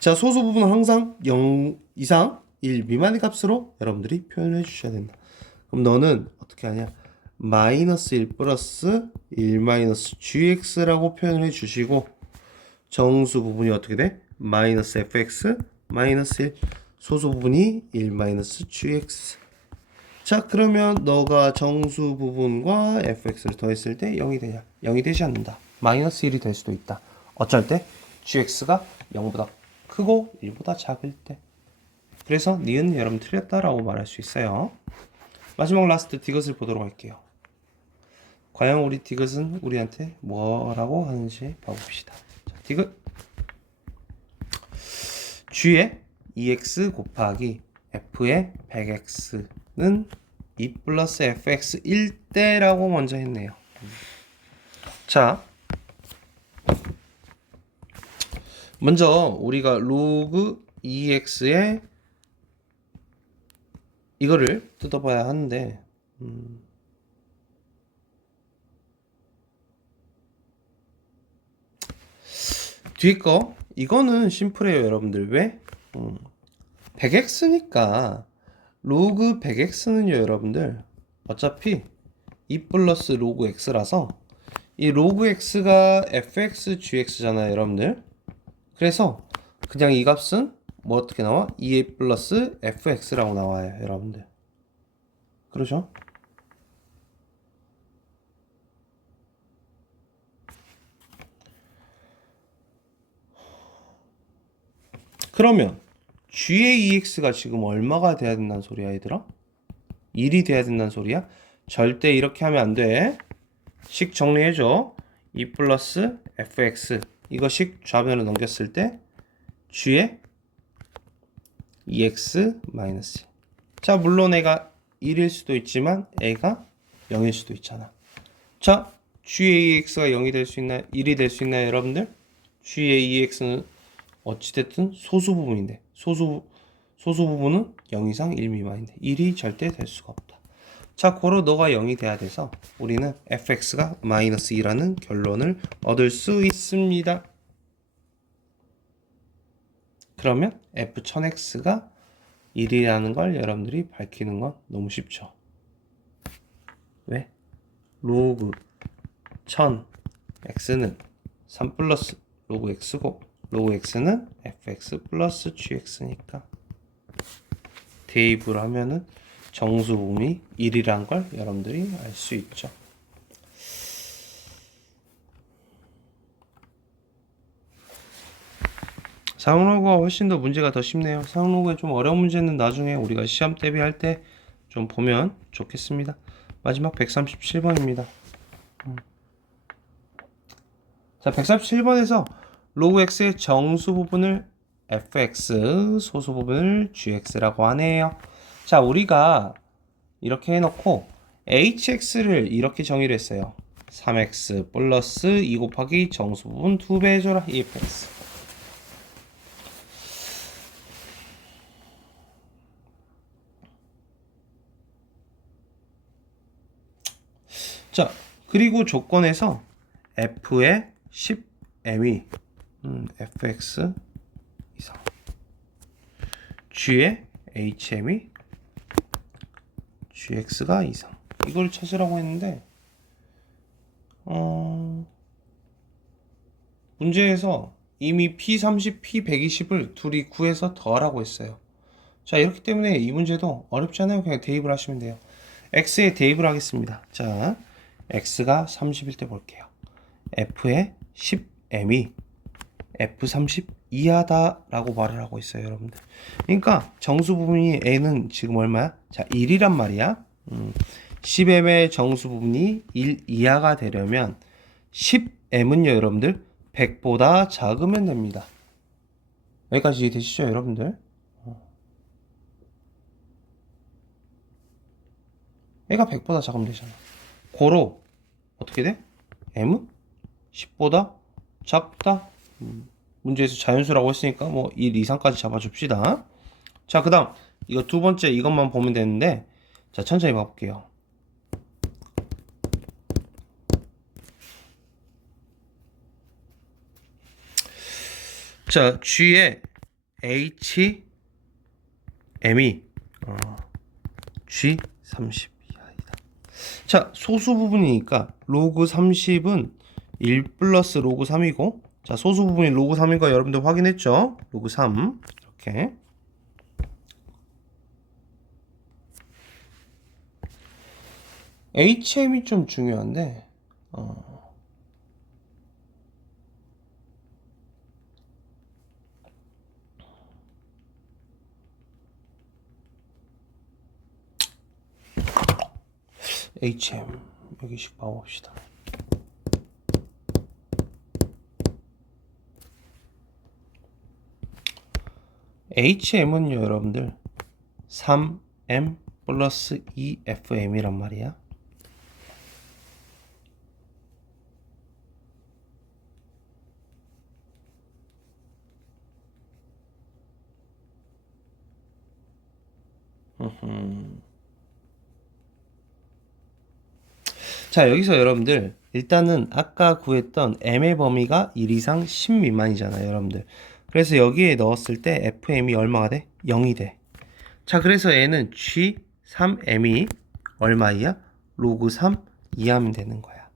자 소수 부분은 항상 0 이상 1 미만의 값으로 여러분들이 표현해 주셔야 된다. 그럼 너는 어떻게 하냐? 마이너스 1 플러스 1 마이너스 gx라고 표현을 해 주시고 정수 부분이 어떻게 돼? 마이너스 fx 마이너스 1 소수 부분이 1 마이너스 gx. 자, 그러면 너가 정수 부분과 fx를 더했을 때 0이 되냐? 0이 되지 않는다. 마이너스 1이 될 수도 있다. 어쩔 때? gx가 0보다 크고 1보다 작을 때. 그래서 니은 여러분 틀렸다라고 말할 수 있어요. 마지막 라스트 디귿을 보도록 할게요. 과연 우리 디귿은 우리한테 뭐라고 하는지 봐봅시다. 자, 디귿 g의 2x 곱하기 f의 100x는 2 플러스 fx 1대라고 먼저 했네요. 자, 먼저 우리가 로그 2x의 이거를 뜯어봐야 하는데 뒤에 거 이거는 심플해요 여러분들. 왜? 100x니까 로그 100x는요 여러분들 어차피 2 플러스 로그 x라서 이 로그 x가 fx gx잖아요, 여러분들. 그래서 그냥 이 값은 뭐 어떻게 나와? 2a 플러스 fx라고 나와요, 여러분들. 그러죠? 그러면 g의 ex가 지금 얼마가 돼야 된다는 소리야, 얘들아? 1이 돼야 된다는 소리야? 절대 이렇게 하면 안 돼. 식 정리해줘. 2 플러스 fx 이거 식 좌변으로 넘겼을 때 g의 2x 마이너스. 자, 물론 애가 1일 수도 있지만 애가 0일 수도 있잖아. 자, g의 x가 0이 될 수 있나요? 1이 될 수 있나요, 여러분들? g의 x는 어찌됐든 소수 부분인데 소수 부분은 0 이상 1 미만인데 1이 절대 될 수가 없다. 자, 고로 너가 0이 돼야 돼서 우리는 fx가 마이너스 2라는 결론을 얻을 수 있습니다. 그러면 f1000x가 1이라는 걸 여러분들이 밝히는 건 너무 쉽죠. 왜? 로그 1000x는 3 플러스 로그 x고 로그 x는 fx 플러스 gx니까 대입을 하면은 정수 부분이 1이란 걸 여러분들이 알 수 있죠. 사용로그가 훨씬 더 문제가 더 쉽네요. 사용로그의 좀 어려운 문제는 나중에 우리가 시험 대비할 때 좀 보면 좋겠습니다. 마지막 137번입니다. 자, 137번에서 로그 x의 정수 부분을 fx, 소수 부분을 gx라고 하네요. 자, 우리가 이렇게 해놓고 hx를 이렇게 정의를 했어요. 3x 플러스 2 곱하기 정수 부분 2배 해줘라. efx. 자, 그리고 조건에서 f의 10m이 fx 이상, g의 hm이 gx가 이상, 이걸 찾으라고 했는데 문제에서 이미 P30, P120을 둘이 구해서 더하라고 했어요. 자, 이렇기 때문에 이 문제도 어렵지 않아요. 그냥 대입을 하시면 돼요. x에 대입을 하겠습니다. 자, x가 30일 때 볼게요. f의 10m이 f30 이하다라고 말을 하고 있어요, 여러분들. 그러니까 정수 부분이 a는 지금 얼마야? 자, 1이란 말이야. 10m의 정수 부분이 1 이하가 되려면 10m은요, 여러분들 100보다 작으면 됩니다. 여기까지 이해되시죠, 여러분들? 얘가 100보다 작으면 되잖아. 고로 어떻게 돼? m은 10보다 작다. 문제에서 자연수라고 했으니까 뭐 1 이상까지 잡아줍시다. 자, 그 다음 이거 두 번째 이것만 보면 되는데, 자, 천천히 봐볼게요. 자, g의 hm이 g30 이하이다. 자, 소수 부분이니까 로그 30은 1 플러스 로그 3이고, 자, 소수 부분이 로그 3인 거 여러분들 확인했죠? 로그 3 이렇게. HM이 좀 중요한데 HM 여기씩 봐봅시다. HM은요, 여러분들 3M 플러스 2FM이란 말이야. 자, 여기서 여러분들 일단은 아까 구했던 M의 범위가 1 이상 10 미만이잖아요, 여러분들. 그래서 여기에 넣었을 때 FM이 얼마가 돼? 0이 돼. 자, 그래서 얘는 G3M이 얼마이야? 로그 3 이해하면 되는 거야.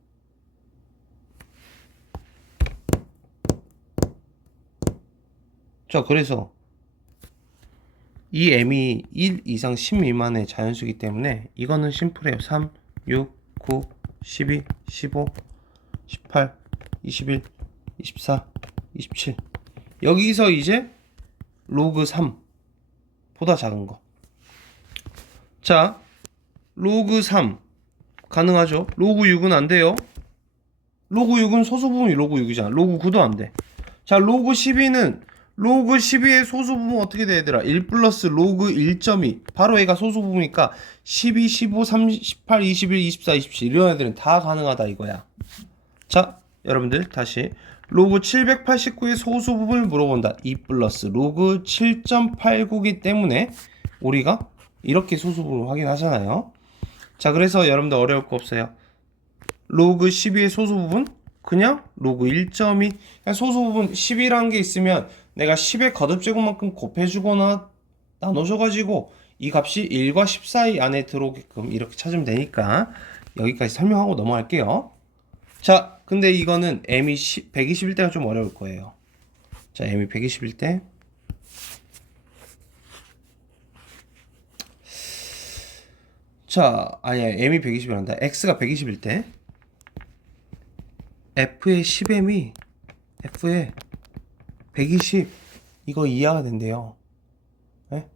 자, 그래서 이 m이 1 이상 10 미만의 자연수이기 때문에 이거는 심플해요. 3, 6, 9, 12, 15, 18, 21, 24, 27. 여기서 이제 로그 3 보다 작은 거. 자, 로그 3 가능하죠? 로그 6은 안 돼요. 로그 6은 소수 부분이 로그 6이잖아. 로그 9도 안 돼. 자, 로그 12는 로그 12의 소수 부분 어떻게 돼, 얘들아? 1 플러스 로그 1.2. 바로 얘가 소수 부분이니까 12, 15, 30, 18, 21, 24, 27 이런 애들은 다 가능하다 이거야. 자, 여러분들 다시 로그 789의 소수 부분을 물어본다. 2 플러스 로그 7.89이기 때문에 우리가 이렇게 소수 부분을 확인하잖아요. 자, 그래서 여러분들 어려울 거 없어요. 로그 12의 소수 부분 그냥 로그 1.2 소수 부분 10이라는 게 있으면 내가 10의 거듭제곱만큼 곱해주거나 나눠줘가지고 이 값이 1과 10 사이 안에 들어오게끔 이렇게 찾으면 되니까 여기까지 설명하고 넘어갈게요. 자, 근데 이거는 m이 120일 때가 좀 어려울 거예요. 자, m이 120일 때 자, 아니야, m이 120이란다. x가 120일 때 f의 10m이 f의 120 이거 이해가 된대요. 네?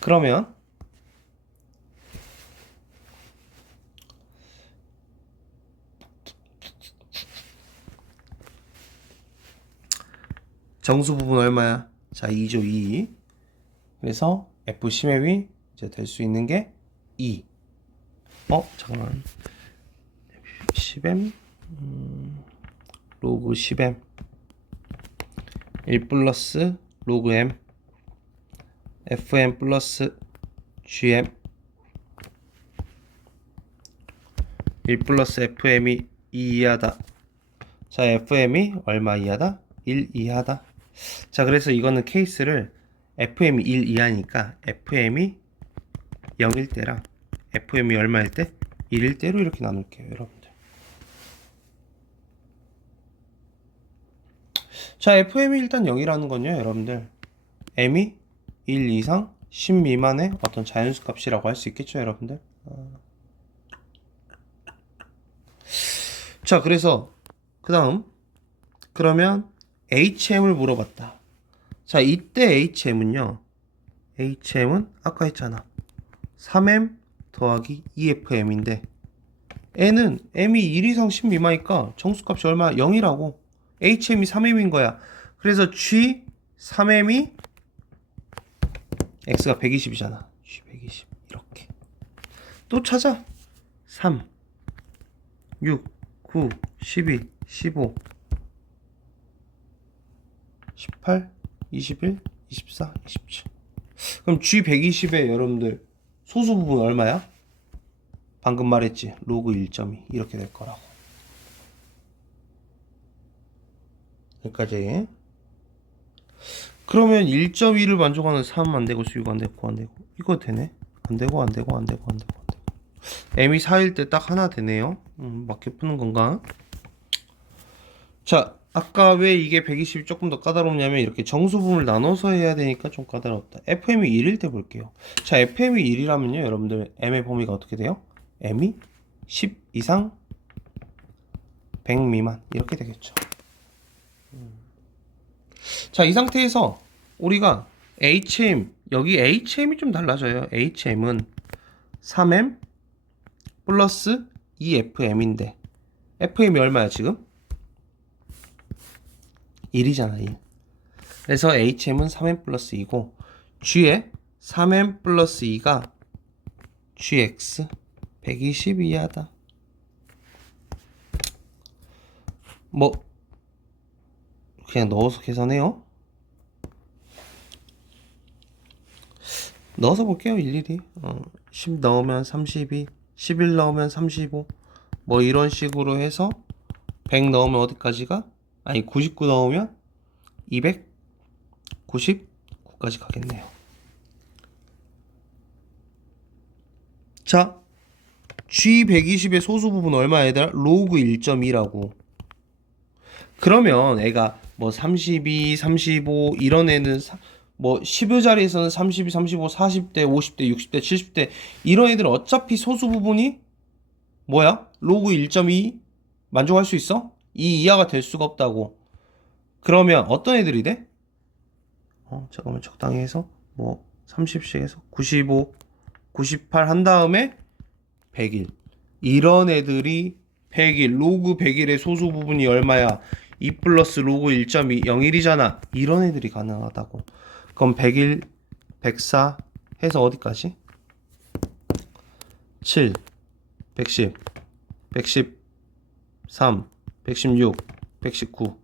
그러면 정수 부분 얼마야? 자, 2죠, 2. 그래서 f 10m이 이제 될 수 있는 게 2. 잠깐만. 10m 로그 10m 1 플러스 로그 m fm 플러스 gm 1 플러스 fm이 2 이하다. 자, fm이 얼마 이하다? 1 이하다. 자, 그래서 이거는 케이스를 fm이 1 이하니까 fm이 0일 때랑 fm이 얼마일 때? 1일 때로 이렇게 나눌게요, 여러분들. 자, fm이 일단 0이라는 건요, 여러분들. m이 1 이상 10 미만의 어떤 자연수 값이라고 할 수 있겠죠, 여러분들. 자, 그래서 그 다음 그러면 HM을 물어봤다. 자, 이때 HM은요, HM은 아까 했잖아, 3M 더하기 2FM인데 N은 M이 1 이상 10 미만이니까 정수값이 얼마? 0이라고. HM이 3M인 거야. 그래서 G 3M이 X가 120이잖아. G 120 이렇게 또 찾아. 3 6 9 12 15 18 21 24 27 그럼 G 120에 여러분들 소수 부분 얼마야? 방금 말했지, 로그 1.2 이렇게 될 거라고. 여기까지. 그러면 1.2를 만족하는 3 안되고 수육 안되고 9 안되고 이거 되네? 안되고 안되고 안되고 안되고 안되고 m이 4일 때 딱 하나 되네요. 맞게 푸는 건가? 자, 아까 왜 이게 120이 조금 더 까다롭냐면 이렇게 정수 부분을 나눠서 해야 되니까 좀 까다롭다. fm이 1일 때 볼게요. 자, fm이 1이라면요 여러분들 m의 범위가 어떻게 돼요? m이 10 이상 100 미만 이렇게 되겠죠. 자, 이 상태에서 우리가 HM, 여기 HM이 좀 달라져요. HM은 3M 플러스 2FM인데 FM이 얼마야 지금? 1이잖아, 1. 그래서 HM은 3M 플러스 2고 G에 3M 플러스 2가 GX 120 이하다. 뭐 그냥 넣어서 계산해요. 넣어서 볼게요, 일일이. 10 넣으면 32, 11 넣으면 35, 뭐 이런 식으로 해서 100 넣으면 어디까지가? 아니, 99 넣으면 299까지 가겠네요. 자, G120의 소수 부분 얼마야 얘들아? 로그 1.2라고. 그러면 애가 뭐 32, 35 이런 애는 뭐 10여 자리에서는 32, 35, 40대, 50대, 60대, 70대 이런 애들은 어차피 소수 부분이 뭐야? 로그 1.2 만족할 수 있어? 이 이하가 될 수가 없다고. 그러면 어떤 애들이 돼? 잠깐만 적당히 해서 뭐 30씩 해서 95, 98 한 다음에 100일. 이런 애들이 100일, 로그 100일의 소수 부분이 얼마야? 2 플러스 로그 1.2, 0일이잖아. 이런 애들이 가능하다고. 그럼 100일, 104 해서 어디까지? 7, 110, 113, 116, 119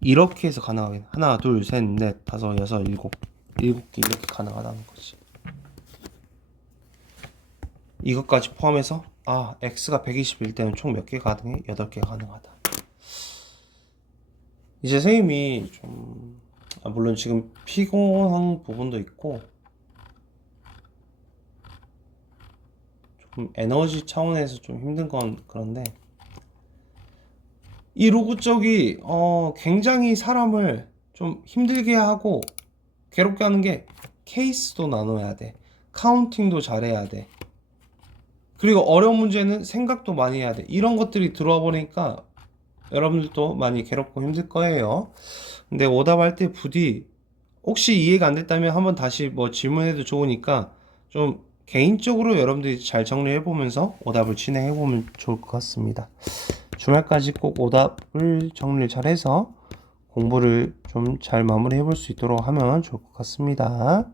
이렇게 해서 가능하긴. 하나, 둘, 셋, 넷, 다섯, 여섯, 일곱. 7개 이렇게 가능하다는 거지. 이것까지 포함해서 x가 121 때는 총 몇 개 가능해? 8개 가능하다. 이제 선생님이 좀 물론 지금 피곤한 부분도 있고 좀 에너지 차원에서 좀 힘든 건 그런데 이 로그 쪽이 굉장히 사람을 좀 힘들게 하고 괴롭게 하는 게 케이스도 나눠야 돼. 카운팅도 잘해야 돼. 그리고 어려운 문제는 생각도 많이 해야 돼. 이런 것들이 들어와 보니까 여러분들도 많이 괴롭고 힘들 거예요. 근데 오답할 때 부디 혹시 이해가 안 됐다면 한번 다시 뭐 질문해도 좋으니까 좀 개인적으로 여러분들이 잘 정리해 보면서 오답을 진행해 보면 좋을 것 같습니다. 주말까지 꼭 오답을 정리를 잘 해서 공부를 좀 잘 마무리해 볼 수 있도록 하면 좋을 것 같습니다.